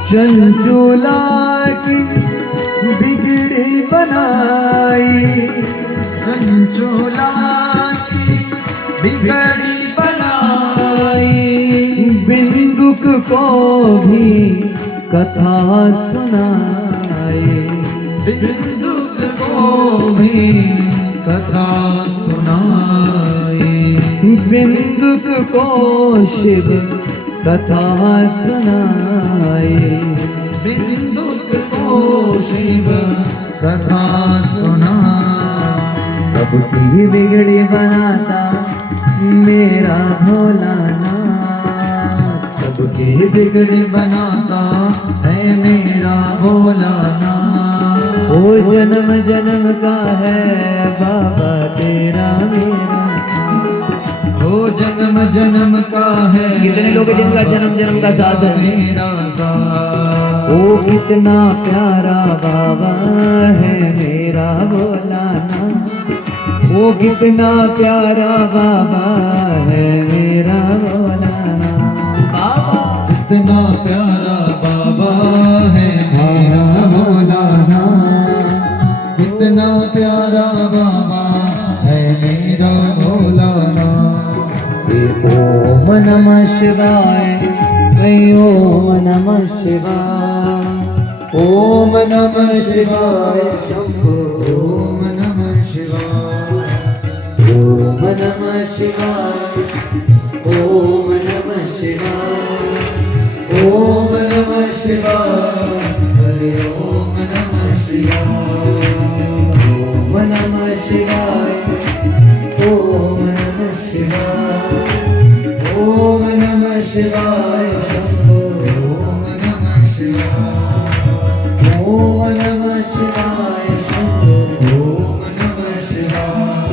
चंचूला की बिगड़ी बनाई, चंचूला की बिगड़ी बनाई, बिंदुक को भी कथा सुनाई, बिंदुक को भी कथा सुनाई, बिंदुक को शिव कथा सुनाई, बिंदुक को शिव कथा सुनाई। सबकी बिगड़ी बनाता मेरा भोलाना, सबकी बिगड़ी बनाता है मेरा भोलाना, ओ जन्म जन्म का है बाबा तेरा मेरा साथ, वो जन्म जन्म का है कितने लोग हैं जिनका जन्म जन्म का साथ है? मेरा साथ। ओ कितना प्यारा बाबा है मेरा भोलाना, ओ कितना प्यारा बाबा है मेरा भोलाना। बाबा कितना प्यारा बाबा है मेरा भोलाना, कितना प्यारा बाबा है मेरा भोलाना। ओम नमः शिवाय, ओम नमः शिवाय, ओम नमः शिवाय शंभो, ओम नमः शिवाय, ओम नमः शिवाय, ओम नमः शिवाय, ओम नमः शिवाय, हरि ओम नमः शिवाय, ओम नमः शिवाय, ओम नमः शिवाय, ओम नमः शिवाय शंभो, ओम नमः शिवाय, ओम नमः शिवाय शंभो, ओम नमः शिवाय,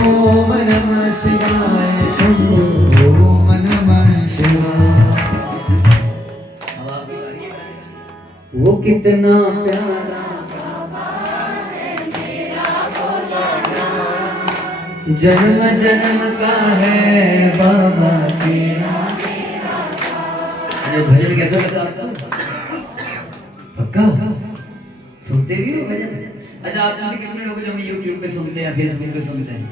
ओम नमः शिवाय शंभो, ओम नमः शिवाय। वो कितना प्यारा जन्म जन्म का है बाबा तेरा। अरे भजन कैसा लगता आपको? पक्का सुनते भी हो भजन? अच्छा, आप में से कितने लोग जो हमें YouTube पे सुनते हैं, Facebook पे सुनते हैं?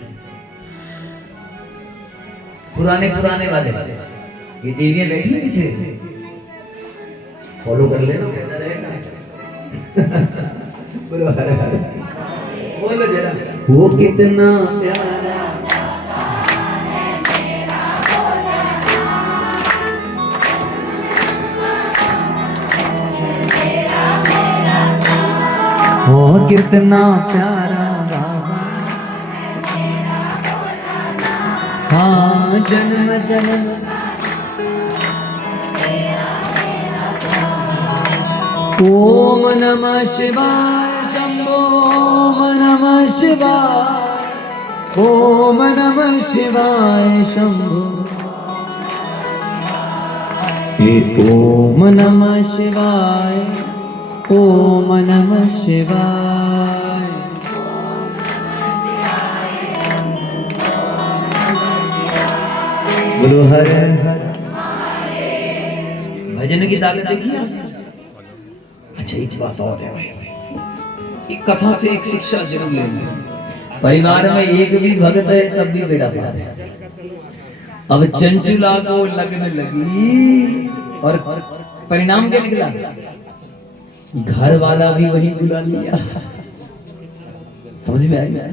पुराने वाले ये देवियां बैठी हैं पीछे, फॉलो कर लेना, कहता रहेगा। बोलो हरे हरे, बोलो जरा। वो कितना प्यारा वो कितना प्यारा बाबा, हाँ जन्म जन्म ओम नमः शिवाय शंभो, ओम नमः शिवाय, ओम नमः शिवाय शंभो, ओम नमः शिवाय, ओम नमः शिवाय। बोलो हर हर। भजन की ताकत देखिए। अच्छा, एक बात और है भाई, एक कथा से एक शिक्षा जरूर लेंगे। परिवार में एक भी भगत है तब भी बेड़ा पार है। अब चंचुला को लगने लगी और परिणाम क्या निकला? घर वाला भी वही बुला लिया। समझ में आया?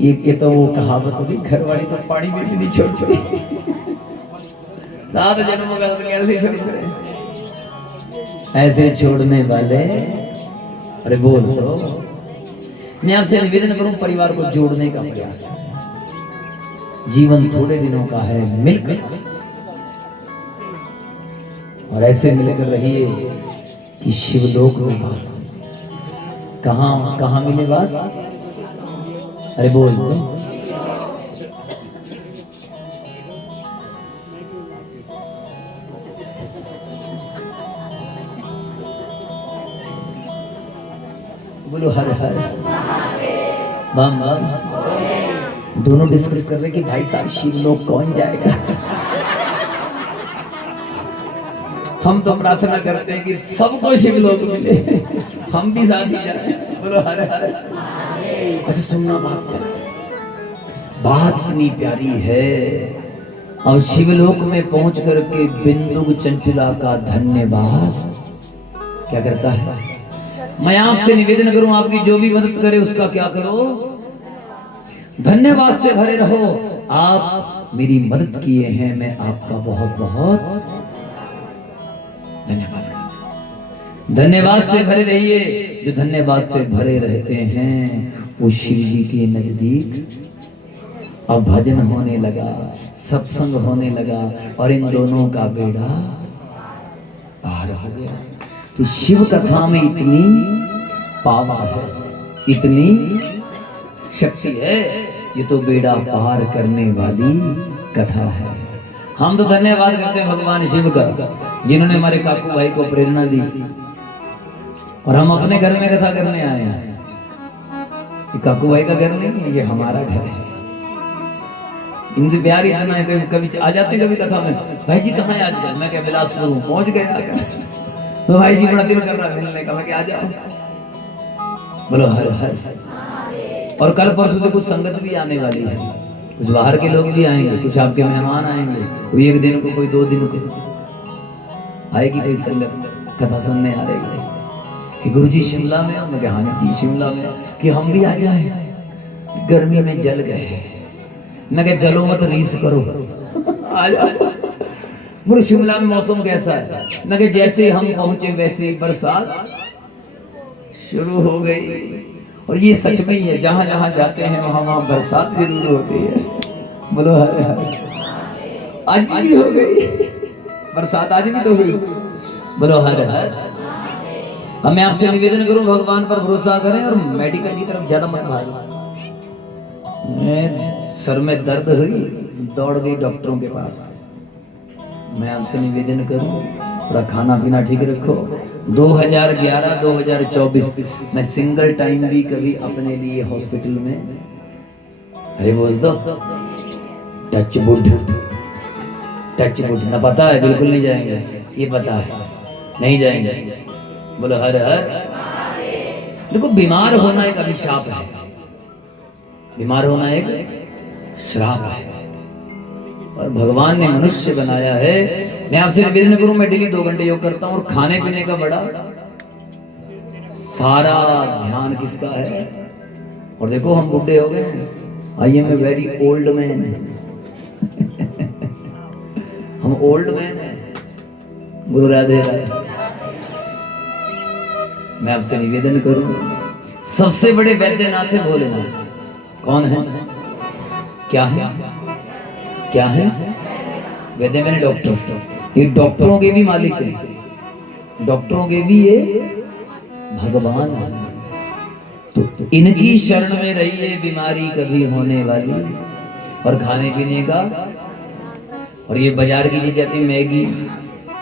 ये तो वो कहावत होगी, घर वाली तो पानी में भी नहीं छोड़ 7 जन्मों का तो कैसे छोड़ ऐसे छोड़ने वाले। अरे बोल दो। मैं आपसे निवेदन करूं, परिवार को जोड़ने का प्रयास करें। जीवन थोड़े दिनों का है, मिलकर और ऐसे मिलकर रहिए कि शिवलोक में वास हो। कहां मिले वास? अरे बोल दो। बोलो हर हर बम बम। दोनों डिस्कस कर रहे कि भाई साहब शिवलोक कौन जाएगा। हम तो प्रार्थना करते हैं कि सबको शिवलोक मिले, हम भी साथ ही जाए। बोलो हर हर। अच्छा सुनना, बात चल, बात इतनी प्यारी है। और शिवलोक में पहुंच करके बिंदु चंचुला का धन्यवाद क्या करता है? मैं आपसे निवेदन करूं, आपकी जो भी मदद करे उसका क्या करो? धन्यवाद से भरे रहो। आप मेरी मदद किए हैं, मैं आपका बहुत बहुत धन्यवाद करता हूं। धन्यवाद से भरे रहिए। जो धन्यवाद से भरे रहते हैं वो शिव जी के नजदीक अब भजन होने लगा, सत्संग होने लगा और इन दोनों का बेड़ा पार हो गया। तो शिव कथा में इतनी पावर है, इतनी शक्ति है, ये तो बेड़ा पार करने वाली कथा है। हम तो धन्यवाद करते हैं भगवान शिव का, जिन्होंने हमारे काकू भाई को प्रेरणा दी। और हम अपने घर में कथा करने आए हैं। ये काकू भाई का घर नहीं है, ये हमारा घर है। इनसे प्यार इतना है कि कभी आ जाते हैं कभी कथा में, भाई जी कहाँ है आजकल? मैं क्या बिलासपुर हूँ, पहुंच गए आकर। तो भाई जी बड़ा दिल कर रहा है मिलने का, मैं क्या आ जाऊँ? बोलो हर हर। और कल परसों से कुछ संगत भी आने वाली है, कुछ बाहर के लोग भी आएंगे, कुछ आपके मेहमान आएंगे, कोई 1 दिन को, कोई 2 दिन को आएगी कोई संगत कथा सुनने आ रही है कि गुरुजी शिमला में हो। मैं कहा हाँ जी शिमला में, कि हम भी आ जाए, गर्मी में जल गए। मैं कहा जलो मत, रीस करो, आ जाओ। बोले शिमला में मौसम कैसा है? मैं कहा जैसे हम पहुंचे वैसे ही बरसात शुरू हो गई। और ये सच में ही है, जहां जहां जाते हैं वहां वहां बरसात जरूर होती है। बोलो हर हर। आज भी हो गई बरसात, आज भी तो हुई। बोलो हर हर। अब मैं आपसे निवेदन करूं, भगवान पर भरोसा करें और मेडिकल की तरफ ज्यादा मत भागें। सर में दर्द हुई, दौड़ गई डॉक्टरों के पास। मैं आपसे निवेदन करूं, थोड़ा खाना पीना ठीक रखो। 2011-2024 मैं सिंगल टाइम भी कभी अपने लिए हॉस्पिटल में, अरे बोल दो टच वुड, टच वुड ना, पता है बिल्कुल नहीं जाएंगे, ये पता है नहीं जाएंगे। बोलो हर हर। देखो बीमार होना एक अभिशाप है, बीमार होना एक श्राप है, और भगवान ने मनुष्य बनाया है। मैं आपसे निवेदन करूं, मैं डेली 2 घंटे योग करता हूं और खाने पीने का बड़ा सारा ध्यान किसका है। और देखो हम बूढ़े हो गए, I am a very old man. हम ओल्ड मैन है। गुरु राधे राधे। मैं आपसे निवेदन करूं, सबसे बड़े वैद्यनाथ है भोलेनाथ। कौन है? क्या है? क्या है? वैद्य मैंने डॉक्टर, ये डॉक्टरों के भी मालिक है, डॉक्टरों के भी ये भगवान है। तो इनकी शरण में रहिए, बीमारी कभी होने वाली। और खाने पीने का, और ये बाजार की चीज आती है मैगी,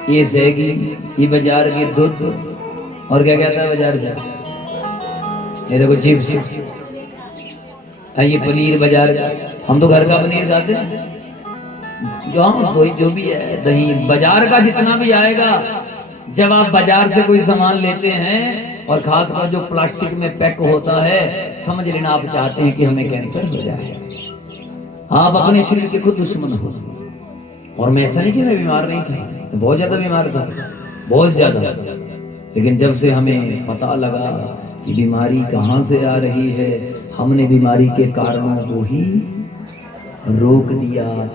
ये सैगी, ये बाजार के दूध, और क्या कहता है बाजार से, ये देखो चिप्स, ये पनीर बाजार का। हम तो घर का पनीर खाते हैं, कोई जो भी है, दही बाजार का जितना भी आएगा। जब आप बाजार से कोई सामान लेते हैं, और खासकर जो प्लास्टिक में पैक होता है, समझ लेना आप चाहते हैं कि हमें कैंसर हो जाए। आप अपने शरीर के खुद दुश्मन हो। और मैं ऐसा नहीं कि मैं बीमार नहीं था, बहुत ज्यादा बीमार था, बहुत ज्यादा। लेकिन जब से हमें पता लगा कि बीमारी कहाँ से आ रही है, हमने बीमारी के कारणों को ही रोक दिया।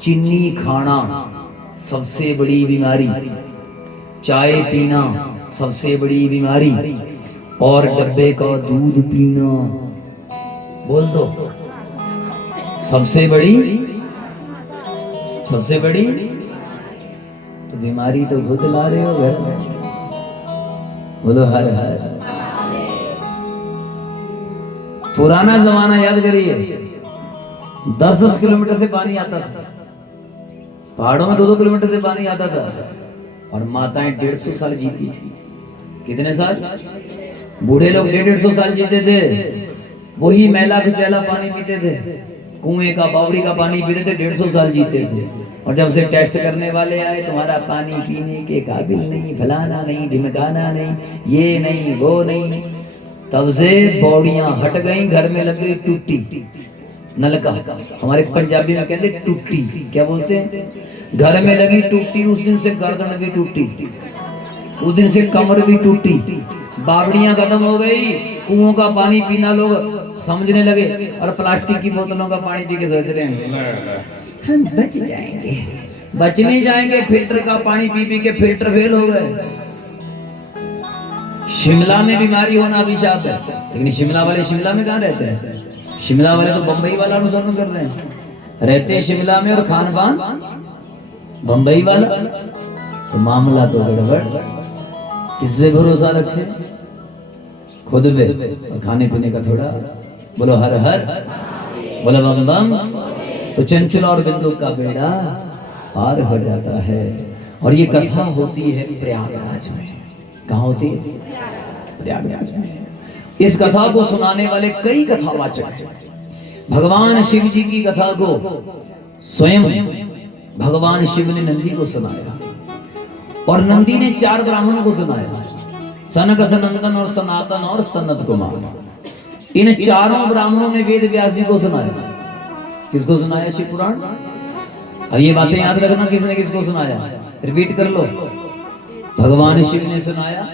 चीनी खाना सबसे बड़ी बीमारी, चाय पीना सबसे बड़ी बीमारी, और डब्बे का दूध पीना, बोल दो सबसे बड़ी, सबसे बड़ी। तो बीमारी तो खुद ला रहे हो घर में। बोलो हर हर। पुराना जमाना याद करिए, 10-10 किलोमीटर से पानी आता था, पहाड़ों में 2-2 किलोमीटर से पानी आता था। और माताएं 150 साल जीती थी। कितने साल? बूढ़े लोग 150 साल जीते थे। वही मैला कुचैला पानी पीते थे, कुएं का बावड़ी का पानी पीते थे, 150 साल जीते थे। और जब से टेस्ट करने वाले आए, तुम्हारा पानी पीने के काबिल नहीं, फलाना नहीं, ढिमकाना नहीं, ये नहीं वो नहीं, तब से बौड़ियां हट गई, घर में लग गई टूटी नलका। हमारे पंजाबी में कहते टूटी, क्या बोलते हैं? घर में लगी टूटी। उस दिन से गर्दन भी टूटी, उस दिन से कमर भी टूटी, बावड़ियां खत्म हो गई, कुओं का पानी पीना लोग समझने लगे, और प्लास्टिक की बोतलों का पानी पी के सोच रहे हैं हम बच जाएंगे। बच नहीं जाएंगे, फिल्टर का पानी पी पी के फिल्टर फेल हो गए। शिमला में बीमारी होना अभिशाप है, लेकिन शिमला वाले शिमला में कहाँ रहते हैं? शिमला वाले तो बंबई वाला अनुसरण कर रहे हैं, रहते शिमला में और खान पान बंबई वाला। तो मामला तो गड़बड़। किस पे भरोसा रखे? खुद पे, और खाने पीने का थोड़ा। बोलो हर हर, बोलो बम बम। तो चंचल और बिंदु का बेड़ा पार हो जाता है। और ये कथा होती है प्रयागराज में। कहाँ होती है? प्रयागराज में। इस कथा को सुनाने वाले कई कथावाचक हैं। भगवान शिव जी की कथा को स्वयं भगवान शिव ने नंदी को सुनाया और नंदी ने 4 ब्राह्मणों को सुनाया, सनक, सनंदन और सनातन और सनत कुमार। इन चारों ब्राह्मणों ने वेद व्यास जी को सुनाया। किसको सुनाया? शिव पुराण। अब ये बातें याद रखना, किसने किसको सुनाया, रिपीट कर लो। भगवान शिव ने सुनाया,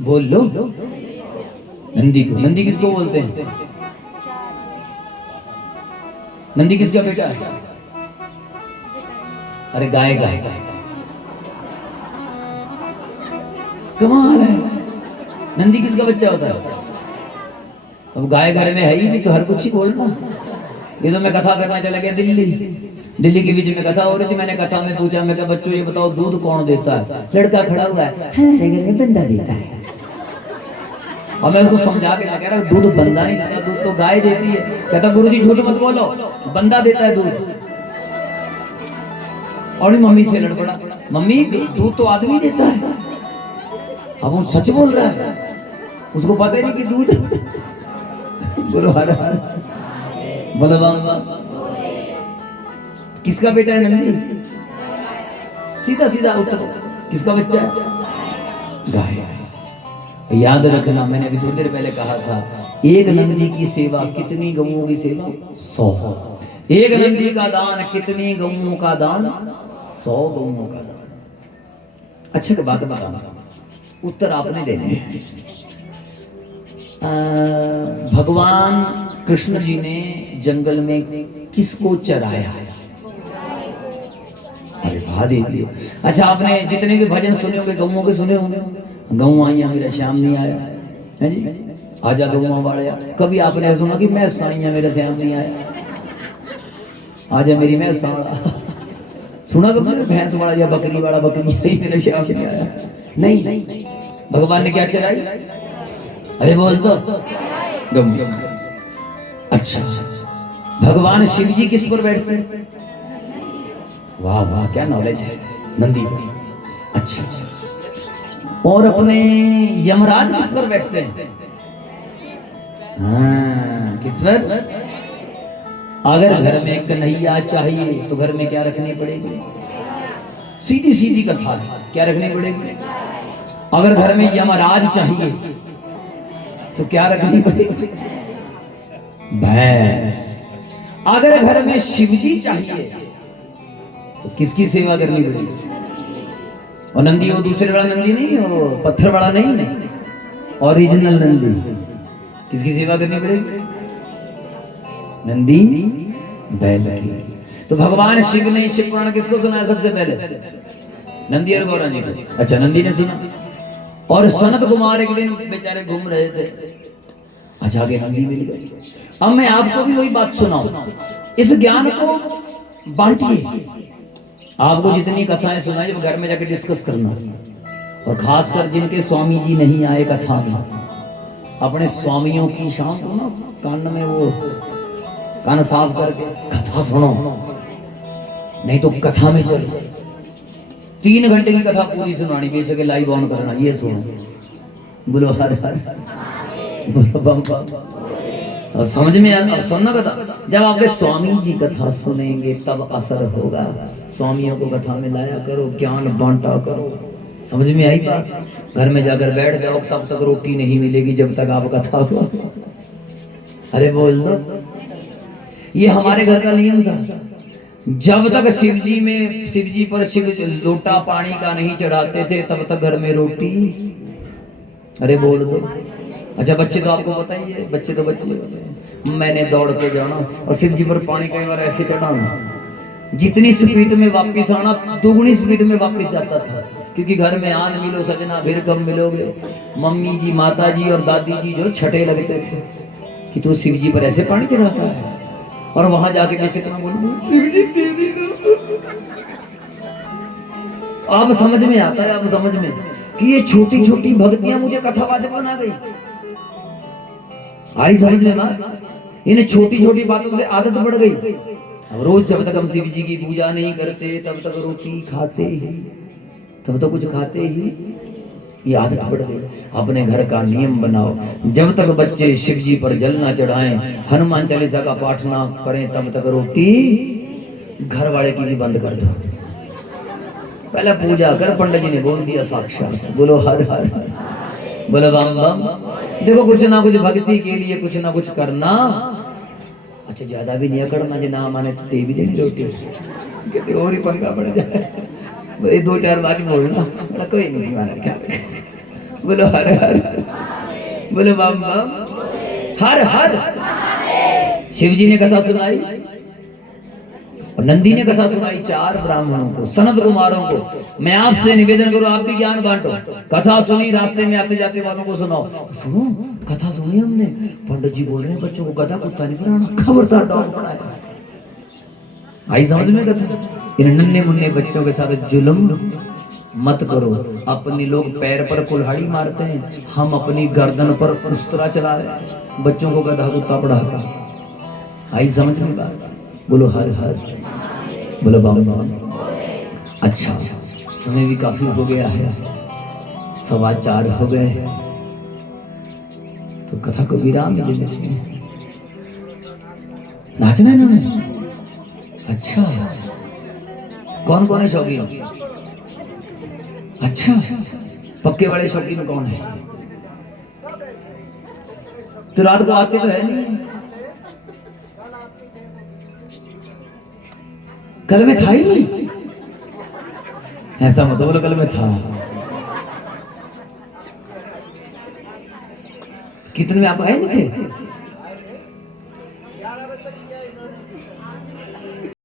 बोल लो, नंदी को। नंदी किसको बोलते हैं? नंदी किसका बेटा है? अरे गाय का। कमाल है, नंदी किसका बच्चा होता है? अब गाय घर में है ही नहीं तो हर कुछ ही बोलना। ये तो मैं कथा करना चला गया दिल्ली के बीच में कथा हो रही थी। मैंने कथा में पूछा, मैं कहा बच्चों ये बताओ दूध कौन देता है? लड़का खड़ा हुआ है, हमारे घर में बंदा देता है। और मैं उसको समझा के मैं कह रहा हूँ दूध बंदा नहीं देता, दूध तो गाय देती है। कहता गुरुजी झूठ मत बोलो, बंदा देता है दूध। और मम्मी से लड़ पड़ा, मम्मी दूध तो आदमी देता है। अब वो सच बोल रहा है, उसको पता ही नहीं कि दूध। बोलो हर हर, बोलो बाबा। किसका बेटा है नंदी? सीधा सीधा उत्तर, किसका बच्चा है? गाय। याद रखना, मैंने अभी थोड़ी देर पहले कहा था, एक नंदी की सेवा कितनी गऊओं की सेवा? 100। एक नंदी का दान कितनी गऊओं का दान? 100 गऊओं का दान। अच्छा बात बताना, उत्तर आपने देने हैं। भगवान कृष्ण जी ने जंगल में किसको चराया? अरे वाह दीदी। अच्छा आपने जितने भी भजन सुने होंगे गऊओं के सुने होंगे, गऊ आइया मेरा श्याम नहीं आया है जी, आजा गऊआ वाले। कभी आपने सुना कि मैं साइया मेरा श्याम नहीं आया, आजा मेरी मैं साड़ा? सुना कभी भैंस वाला या बकरी वाला, बकरी मेरा श्याम नहीं आया? नहीं। भगवान ने क्या चराई? अरे बोल दो, गऊ। अच्छा भगवान शिव जी किस पर बैठते हैं? वाह वाह क्या नॉलेज है, नंदी पर। अच्छा, और अपने यमराज किस पर बैठते हैं? हाँ, किस पर? अगर घर में कन्हैया चाहिए तो घर में क्या रखनी पड़ेगी? सीधी सीधी कथा है, क्या रखनी पड़ेगी? अगर घर में यमराज चाहिए तो क्या रखनी पड़ेगी? भैंस। अगर घर में शिवजी चाहिए तो किसकी सेवा करनी पड़ेगी? और नंदी वो दूसरे वाला नंदी नहीं, वो पत्थर वाला नहीं, ओरिजिनल नंदी। किसकी सेवा करनी पड़ेगी? नंदी बैल की। तो भगवान शिव ने शिव पुराण किसको सुनाया सबसे पहले? नंदी और गौरा जी को। अच्छा नंदी ने सुना, और सनत कुमार एक दिन बेचारे घूम रहे थे, अच्छा आगे नंदी मिल गई। अब मैं आपको भी वही बात सुनाऊं, इस ज्ञान को बांटिए। आपको जितनी कथाएं सुनाई वो घर में जाके डिस्कस करना, और खासकर जिनके स्वामी जी नहीं आए कथा में, अपने स्वामियों की शाम को ना कान में वो कान साफ करके कथा सुनो, नहीं तो कथा में चलो। 3 घंटे की कथा पूरी सुनानी, बेशक लाइव ऑन करना, ये सुनो, बोलो हर हर, बोलो बम बम। और समझ में अब सुनना कथा, जब आपके स्वामी जी कथा सुनेंगे तब असर होगा। स्वामियों को कथा में लाया करो, ज्ञान बांटा करो। समझ में आई बात? घर में जाकर बैठ जाओ, तब तक रोटी नहीं मिलेगी जब तक आप कथा को। अरे बोल दो, ये हमारे घर का नियम था। जब तक शिव जी पर शिव लोटा पानी का नहीं चढ़ाते थे तब तक घर में रोटी। अरे बोल दो। अच्छा बच्चे तो आपको पता ही है, बच्चे तो बच्चे होते हैं। मैंने दौड़ के जाना और शिव जी पर पानी कई बार ऐसे चढ़ाना, जितनी स्पीड में वापस आना दुगनी स्पीड में वापस जाता था, क्योंकि घर में आन मिलो सजना फिर कब मिलोगे। मम्मी जी, माता जी और दादी जी जो छठे लगते थे कि तू शिव जी पर ऐसे पानी चढ़ाता है, और वहां जाके कैसे शिव जी तेरी। अब समझ में आता है, अब समझ में कि ये छोटी छोटी भक्तियां मुझे कथावाचक बना गई। आई समझ में ना? इन छोटी छोटी बातों से आदत बढ़ गई। अब रोज जब तक हम शिव जी की पूजा नहीं करते तब तक रोटी खाते ही, तब तक कुछ खाते ही, ये आदत पड़ गई। अपने घर का नियम बनाओ, जब तक बच्चे शिव जी पर जल ना चढ़ाएं, हनुमान चालीसा का पाठ ना करें, तब तक रोटी घर वाले की भी बंद कर दो। पहले पूजा कर, पंडित जी ने बोल दिया साक्षात, बोलो हर हर, बोलो बम बम। देखो कुछ ना कुछ भक्ति के लिए कुछ ना कुछ करना। अच्छा ज्यादा भी नहीं करना, जो ना माने तो दे भी देनी रोटी, कहते और ही पंगा पड़ जाए। भाई 2-4 बात बोलना, बोला कोई नहीं माना क्या। बोलो हर हर, बोलो बम बम, हर हर। शिव जी ने कथा सुनाई और नंदी ने कथा सुनाई 4 ब्राह्मणों को, सनत कुमारों को। मैं आपसे निवेदन करूं, आप भी ज्ञान बांटो। कथा सुनी, रास्ते में आते जाते वालों को सुनाओ। सुनो कथा सुनी हमने, पंडित जी बोल रहे हैं बच्चों को गधा कुत्ता नहीं बनाना, खबरदार डॉग बनाया। आई समझ में कथा? इन नन्हे मुन्ने बच्चों के साथ जुल्म मत करो। अपने लोग पैर पर कुल्हाड़ी मारते हैं, हम अपनी गर्दन पर उस्तरा चला रहे हैं, बच्चों को गधा कुत्ता पढ़ाकर। आई समझ में बात? बोलो हर हर, बोलो बम बम। अच्छा समय भी काफी हो गया है, 4:15 हो गए, तो कथा को विराम दे देते हैं। नाचना है इन्होंने? अच्छा कौन कौन है शौकीन? अच्छा पक्के वाले शौकीन कौन है? तो रात को आते तो है नहीं, कल में था ही नहीं, ऐसा मत बोलो कल में था। कितने में आप आए नहीं थे?